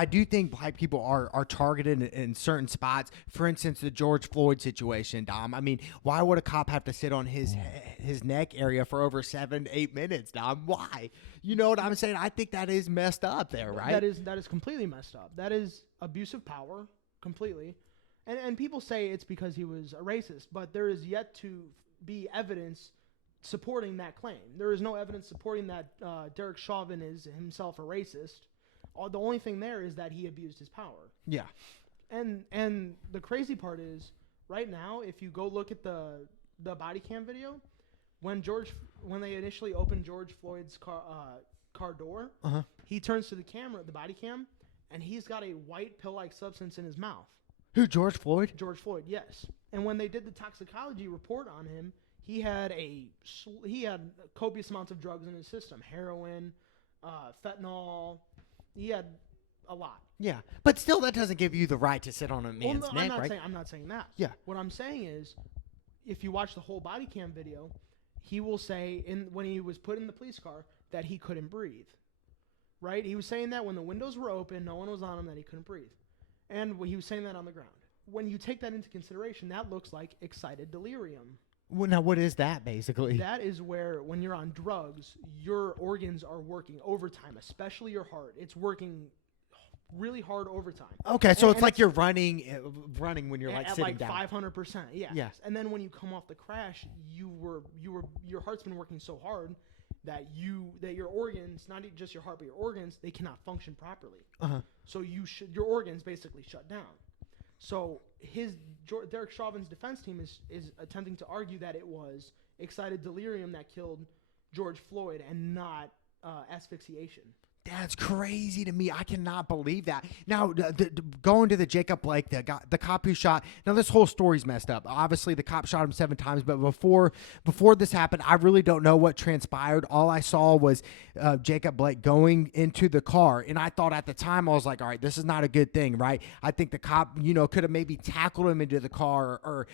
black people are targeted in certain spots. For instance, the George Floyd situation, Dom. I mean, why would a cop have to sit on his neck area for over 7-8 minutes, Dom? Why? You know what I'm saying? I think that is messed up there, right? That is completely messed up. That is abuse of power, completely. And people say it's because he was a racist, but there is yet to be evidence supporting that claim. There is no evidence supporting that Derek Chauvin is himself a racist. The only thing there is that he abused his power. Yeah. And the crazy part is, right now, if you go look at the body cam video, when they initially opened George Floyd's car door, he turns to the camera, the body cam, and he's got a white pill-like substance in his mouth. Who, George Floyd? George Floyd, yes. And when they did the toxicology report on him, he had copious amounts of drugs in his system: heroin, fentanyl. He had a lot. Yeah, but still, that doesn't give you the right to sit on a man's neck, right? I'm not saying that. Yeah. What I'm saying is, if you watch the whole body cam video, he will say when he was put in the police car that he couldn't breathe. Right? He was saying that when the windows were open, no one was on him, that he couldn't breathe. And he was saying that on the ground. When you take that into consideration, that looks like excited delirium. Well, now, what is that, basically? That is where, when you're on drugs, your organs are working overtime, especially your heart. It's working really hard overtime. Okay, so it's like you're running when you're at sitting down. 500%. Yeah. Yes. And then when you come off the crash, your heart's been working so hard that your organs, not just your heart but your organs, they cannot function properly. So your organs basically shut down. So Derek Chauvin's defense team is attempting to argue that it was excited delirium that killed George Floyd and not asphyxiation. That's crazy to me. I cannot believe that. Now, going to the Jacob Blake, the cop who shot. Now, this whole story's messed up. Obviously, the cop shot him 7 times, but before this happened, I really don't know what transpired. All I saw was Jacob Blake going into the car, and I thought at the time, I was like, all right, this is not a good thing, right? I think the cop, could have maybe tackled him into the car, or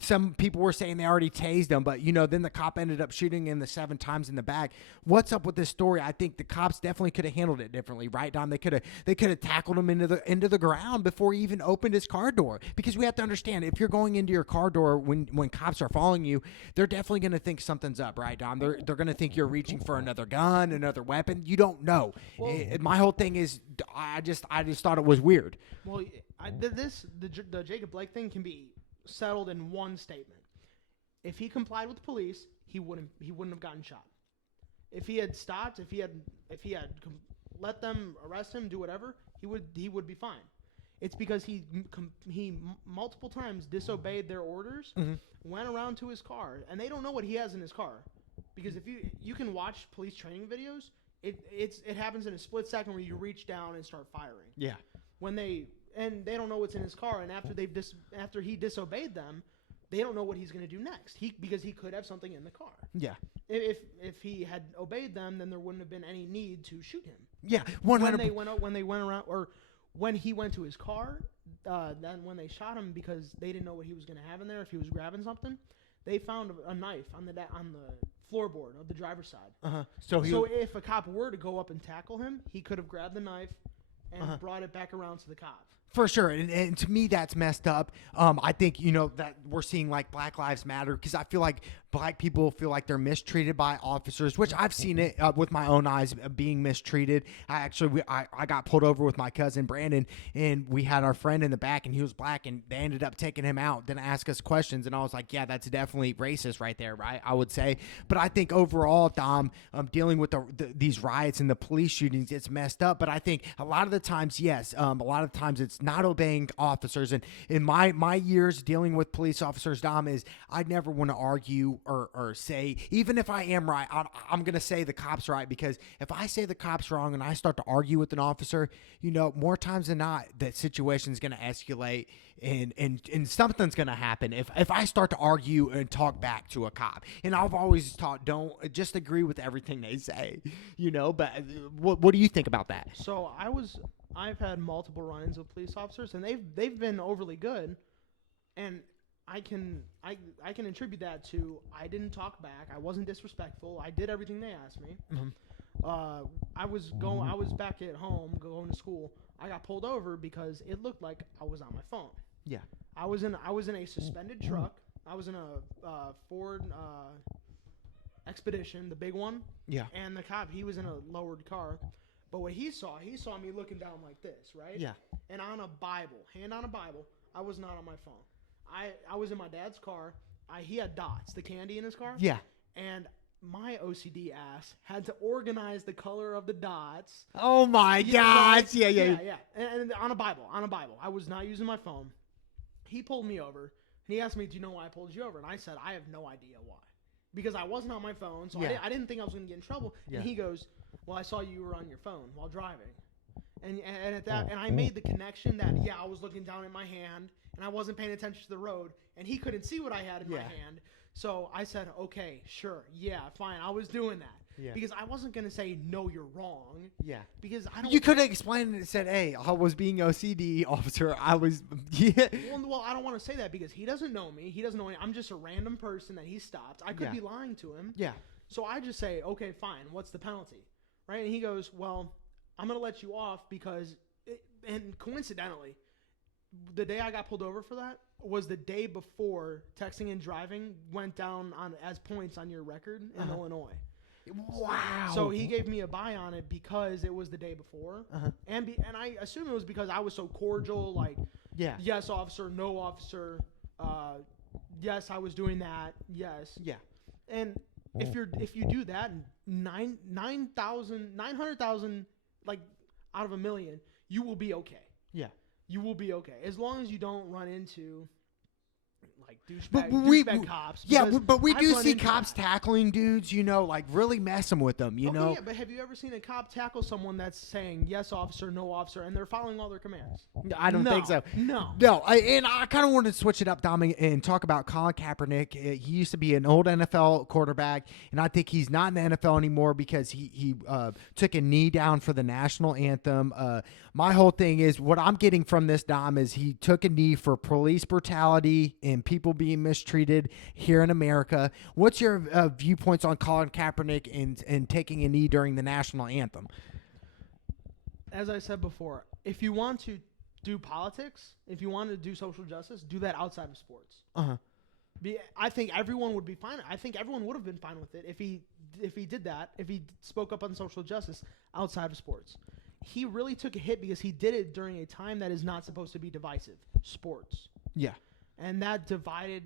some people were saying they already tased him, but, then the cop ended up shooting him the 7 times in the back. What's up with this story? I think the cops definitely could have handled it differently, right, Dom? They could have tackled him into the ground before he even opened his car door. Because we have to understand, if you're going into your car door when cops are following you, they're definitely going to think something's up, right, Dom? They're going to think you're reaching for another gun, another weapon. You don't know. Well, my whole thing is, I just thought it was weird. Well, the Jacob Blake thing can be settled in one statement. If he complied with the police, he wouldn't have gotten shot. If he had stopped, if he had let them arrest him, do whatever, he would be fine. It's because he multiple times disobeyed their orders, went around to his car, and they don't know what he has in his car. Because if you can watch police training videos, it happens in a split second where you reach down and start firing. Yeah. And they don't know what's in his car, and after he disobeyed them, they don't know what he's going to do next. Because he could have something in the car. Yeah. If he had obeyed them, then there wouldn't have been any need to shoot him. Yeah, 100%. When they went around, or when he went to his car, then when they shot him because they didn't know what he was going to have in there, if he was grabbing something, they found a knife on the floorboard of the driver's side. So if a cop were to go up and tackle him, he could have grabbed the knife and brought it back around to the cop. For sure, and to me that's messed up. I think that we're seeing like Black Lives Matter, because I feel like black people feel like they're mistreated by officers, which I've seen it with my own eyes being mistreated. I got pulled over with my cousin Brandon, and we had our friend in the back, and he was black, and they ended up taking him out, didn't ask us questions, and I was like, yeah, that's definitely racist right there, right? I would say, but I think overall, Dom, dealing with these riots and the police shootings, it's messed up. But I think a lot of the times, yes, a lot of times it's not obeying officers. And in my years dealing with police officers, Dom, is I'd never want to argue or say, even if I am right, I'm going to say the cop's right, because if I say the cop's wrong and I start to argue with an officer, more times than not, that situation's going to escalate and something's going to happen if I start to argue and talk back to a cop. And I've always taught, don't just agree with everything they say, but what do you think about that? So I've had multiple run-ins with police officers, and they've been overly good, and I can attribute that to I didn't talk back, I wasn't disrespectful, I did everything they asked me. Mm-hmm. I was back at home going to school. I got pulled over because it looked like I was on my phone. Yeah. I was in a suspended truck. I was in a Ford Expedition, the big one. Yeah. And the cop, he was in a lowered car. But what he saw me looking down like this, right? Yeah. And on a Bible, hand on a Bible. I was not on my phone. I was in my dad's car. He had dots, the candy in his car. Yeah. And my OCD ass had to organize the color of the dots. Oh my gosh. Yeah. And on a Bible. I was not using my phone. He pulled me over, and he asked me, do you know why I pulled you over? And I said, I have no idea why. Because I wasn't on my phone, so I didn't think I was going to get in trouble. Yeah. And he goes, well, I saw you were on your phone while driving. And at that, and I made the connection that, I was looking down at my hand, and I wasn't paying attention to the road, and he couldn't see what I had in my hand. So I said, okay, sure, fine, I was doing that. Yeah. Because I wasn't going to say, no, you're wrong. Yeah. Because I don't... You could have explained it and said, hey, I was being OCD, officer. I was... Yeah. Well, I don't want to say that because he doesn't know me. He doesn't know me. I'm just a random person that he stopped. I could be lying to him. Yeah. So I just say, okay, fine, what's the penalty? Right? And he goes, well, I'm going to let you off because... And coincidentally, the day I got pulled over for that was the day before texting and driving went down as points on your record in Illinois. Wow. So he gave me a buy on it because it was the day before. And I assume it was because I was so cordial, like, yes, officer, no, officer, yes, I was doing that, yes. Yeah. And if you do that, 900,000, like, out of a million, you will be okay. Yeah. You will be okay. As long as you don't run into... like douchebag cops. Yeah, but we do see cops tackling dudes, like really messing with them, know? Yeah, but have you ever seen a cop tackle someone that's saying, yes, officer, no, officer, and they're following all their commands? I don't think so. No. And I kind of wanted to switch it up, Dom, and talk about Colin Kaepernick. He used to be an old NFL quarterback, and I think he's not in the NFL anymore because he took a knee down for the national anthem. My whole thing is, what I'm getting from this, Dom, is he took a knee for police brutality and people being mistreated here in America. What's your viewpoints on Colin Kaepernick and taking a knee during the national anthem? As I said before, if you want to do politics, if you want to do social justice, do that outside of sports. I think everyone would be fine. I think everyone would have been fine with it if he did that, if he spoke up on social justice outside of sports. He really took a hit because he did it during a time that is not supposed to be divisive. Sports. Yeah. And that divided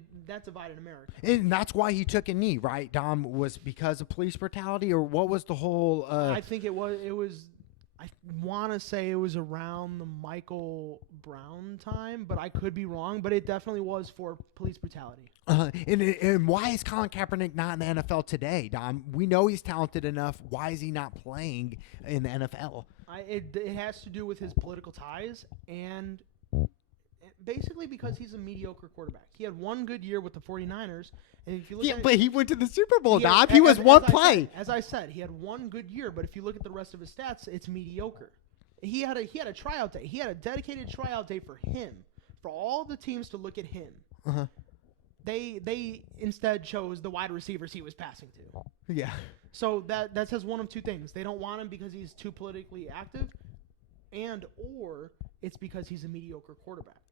America. And that's why he took a knee, right, Dom? Was because of police brutality, or what was the whole... I think it was... I want to say it was around the Michael Brown time, but I could be wrong. But it definitely was for police brutality. And why is Colin Kaepernick not in the NFL today, Dom? We know he's talented enough. Why is he not playing in the NFL? It has to do with his political ties and basically because he's a mediocre quarterback. He had one good year with the 49ers. And if you look but he went to the Super Bowl, Dom. He was one play. As I said, he had one good year, but if you look at the rest of his stats, it's mediocre. He had a tryout day. He had a dedicated tryout day for him, for all the teams to look at him. They instead chose the wide receivers he was passing to. Yeah. So that says one of two things. They don't want him because he's too politically active, or it's because he's a mediocre quarterback.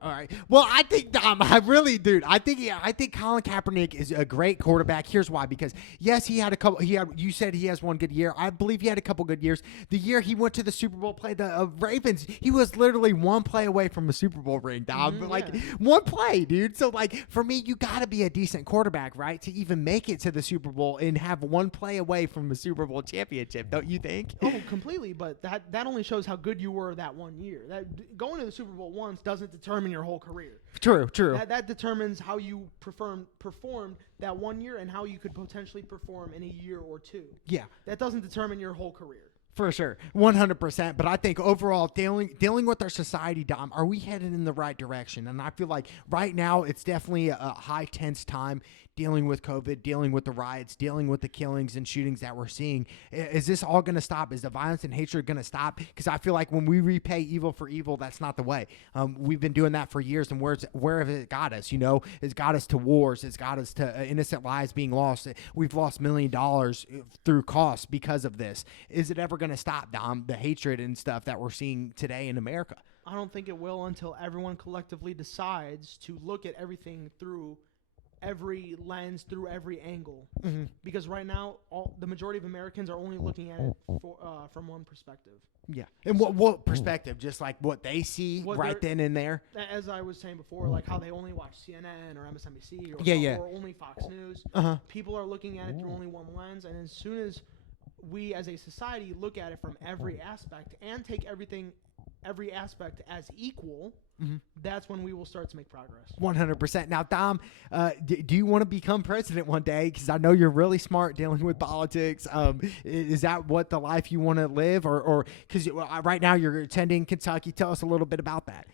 All right. Well, I think I really, dude. I think Colin Kaepernick is a great quarterback. Here's why: because yes, he had a couple. You said he has one good year. I believe he had a couple good years. The year he went to the Super Bowl, played the Ravens, he was literally one play away from a Super Bowl ring, dog. Like one play, dude. So like for me, you got to be a decent quarterback, right, to even make it to the Super Bowl and have one play away from a Super Bowl championship. Don't you think? Oh, completely. But that only shows how good you were that one year. That going to the Super Bowl once doesn't determine your whole career. True. That determines how you performed that one year and how you could potentially perform in a year or two. Yeah. That doesn't determine your whole career. For sure, 100%. But I think overall, dealing with our society, Dom, are we headed in the right direction? And I feel like right now it's definitely a high tense time dealing with COVID, dealing with the riots, dealing with the killings and shootings that we're seeing. Is this all going to stop? Is the violence and hatred going to stop? Because I feel like when we repay evil for evil, that's not the way. We've been doing that for years, and where have it got us? You know, it's got us to wars. It's got us to innocent lives being lost. We've lost $1 million through costs because of this. Is it ever going to stop, Dom, the hatred and stuff that we're seeing today in America? I don't think it will until everyone collectively decides to look at everything through every lens, through every angle. Mm-hmm. Because right now, the majority of Americans are only looking at it from one perspective. Yeah. And what perspective? Just like what they see right then and there? As I was saying before, like how they only watch CNN or MSNBC or only Fox News. Uh-huh. People are looking at it through only one lens. And as soon as we as a society look at it from every aspect and take every aspect as equal, mm-hmm. that's when we will start to make progress. 100%. Now, Dom, do you want to become president one day? Because I know you're really smart dealing with politics. Is that what the life you want to live? Or because right now you're attending Kentucky. Tell us a little bit about that.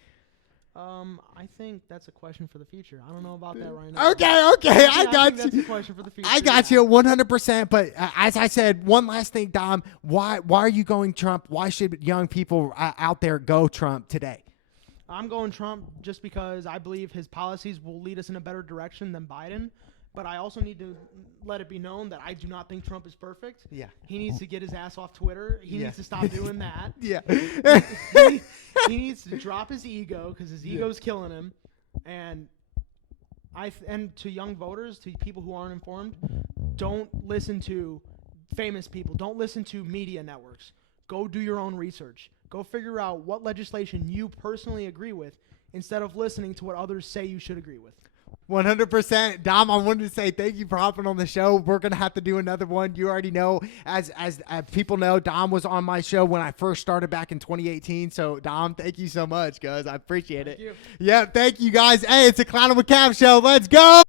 I think that's a question for the future. I don't know about that right now. Okay. I got you. That's a question for the future. I got you 100%. But as I said, one last thing, Dom. Why are you going Trump? Why should young people out there go Trump today? I'm going Trump just because I believe his policies will lead us in a better direction than Biden. But I also need to let it be known that I do not think Trump is perfect. Yeah. He needs to get his ass off Twitter. He needs to stop doing that. Yeah. he needs to drop his ego because his ego's killing him. And to young voters, to people who aren't informed, don't listen to famous people. Don't listen to media networks. Go do your own research. Go figure out what legislation you personally agree with instead of listening to what others say you should agree with. 100%. Dom, I wanted to say thank you for hopping on the show. We're going to have to do another one. You already know, as people know, Dom was on my show when I first started back in 2018. So, Dom, thank you so much, guys. I appreciate it. Thank you. Yeah, thank you, guys. Hey, it's a Clown with Cav show. Let's go.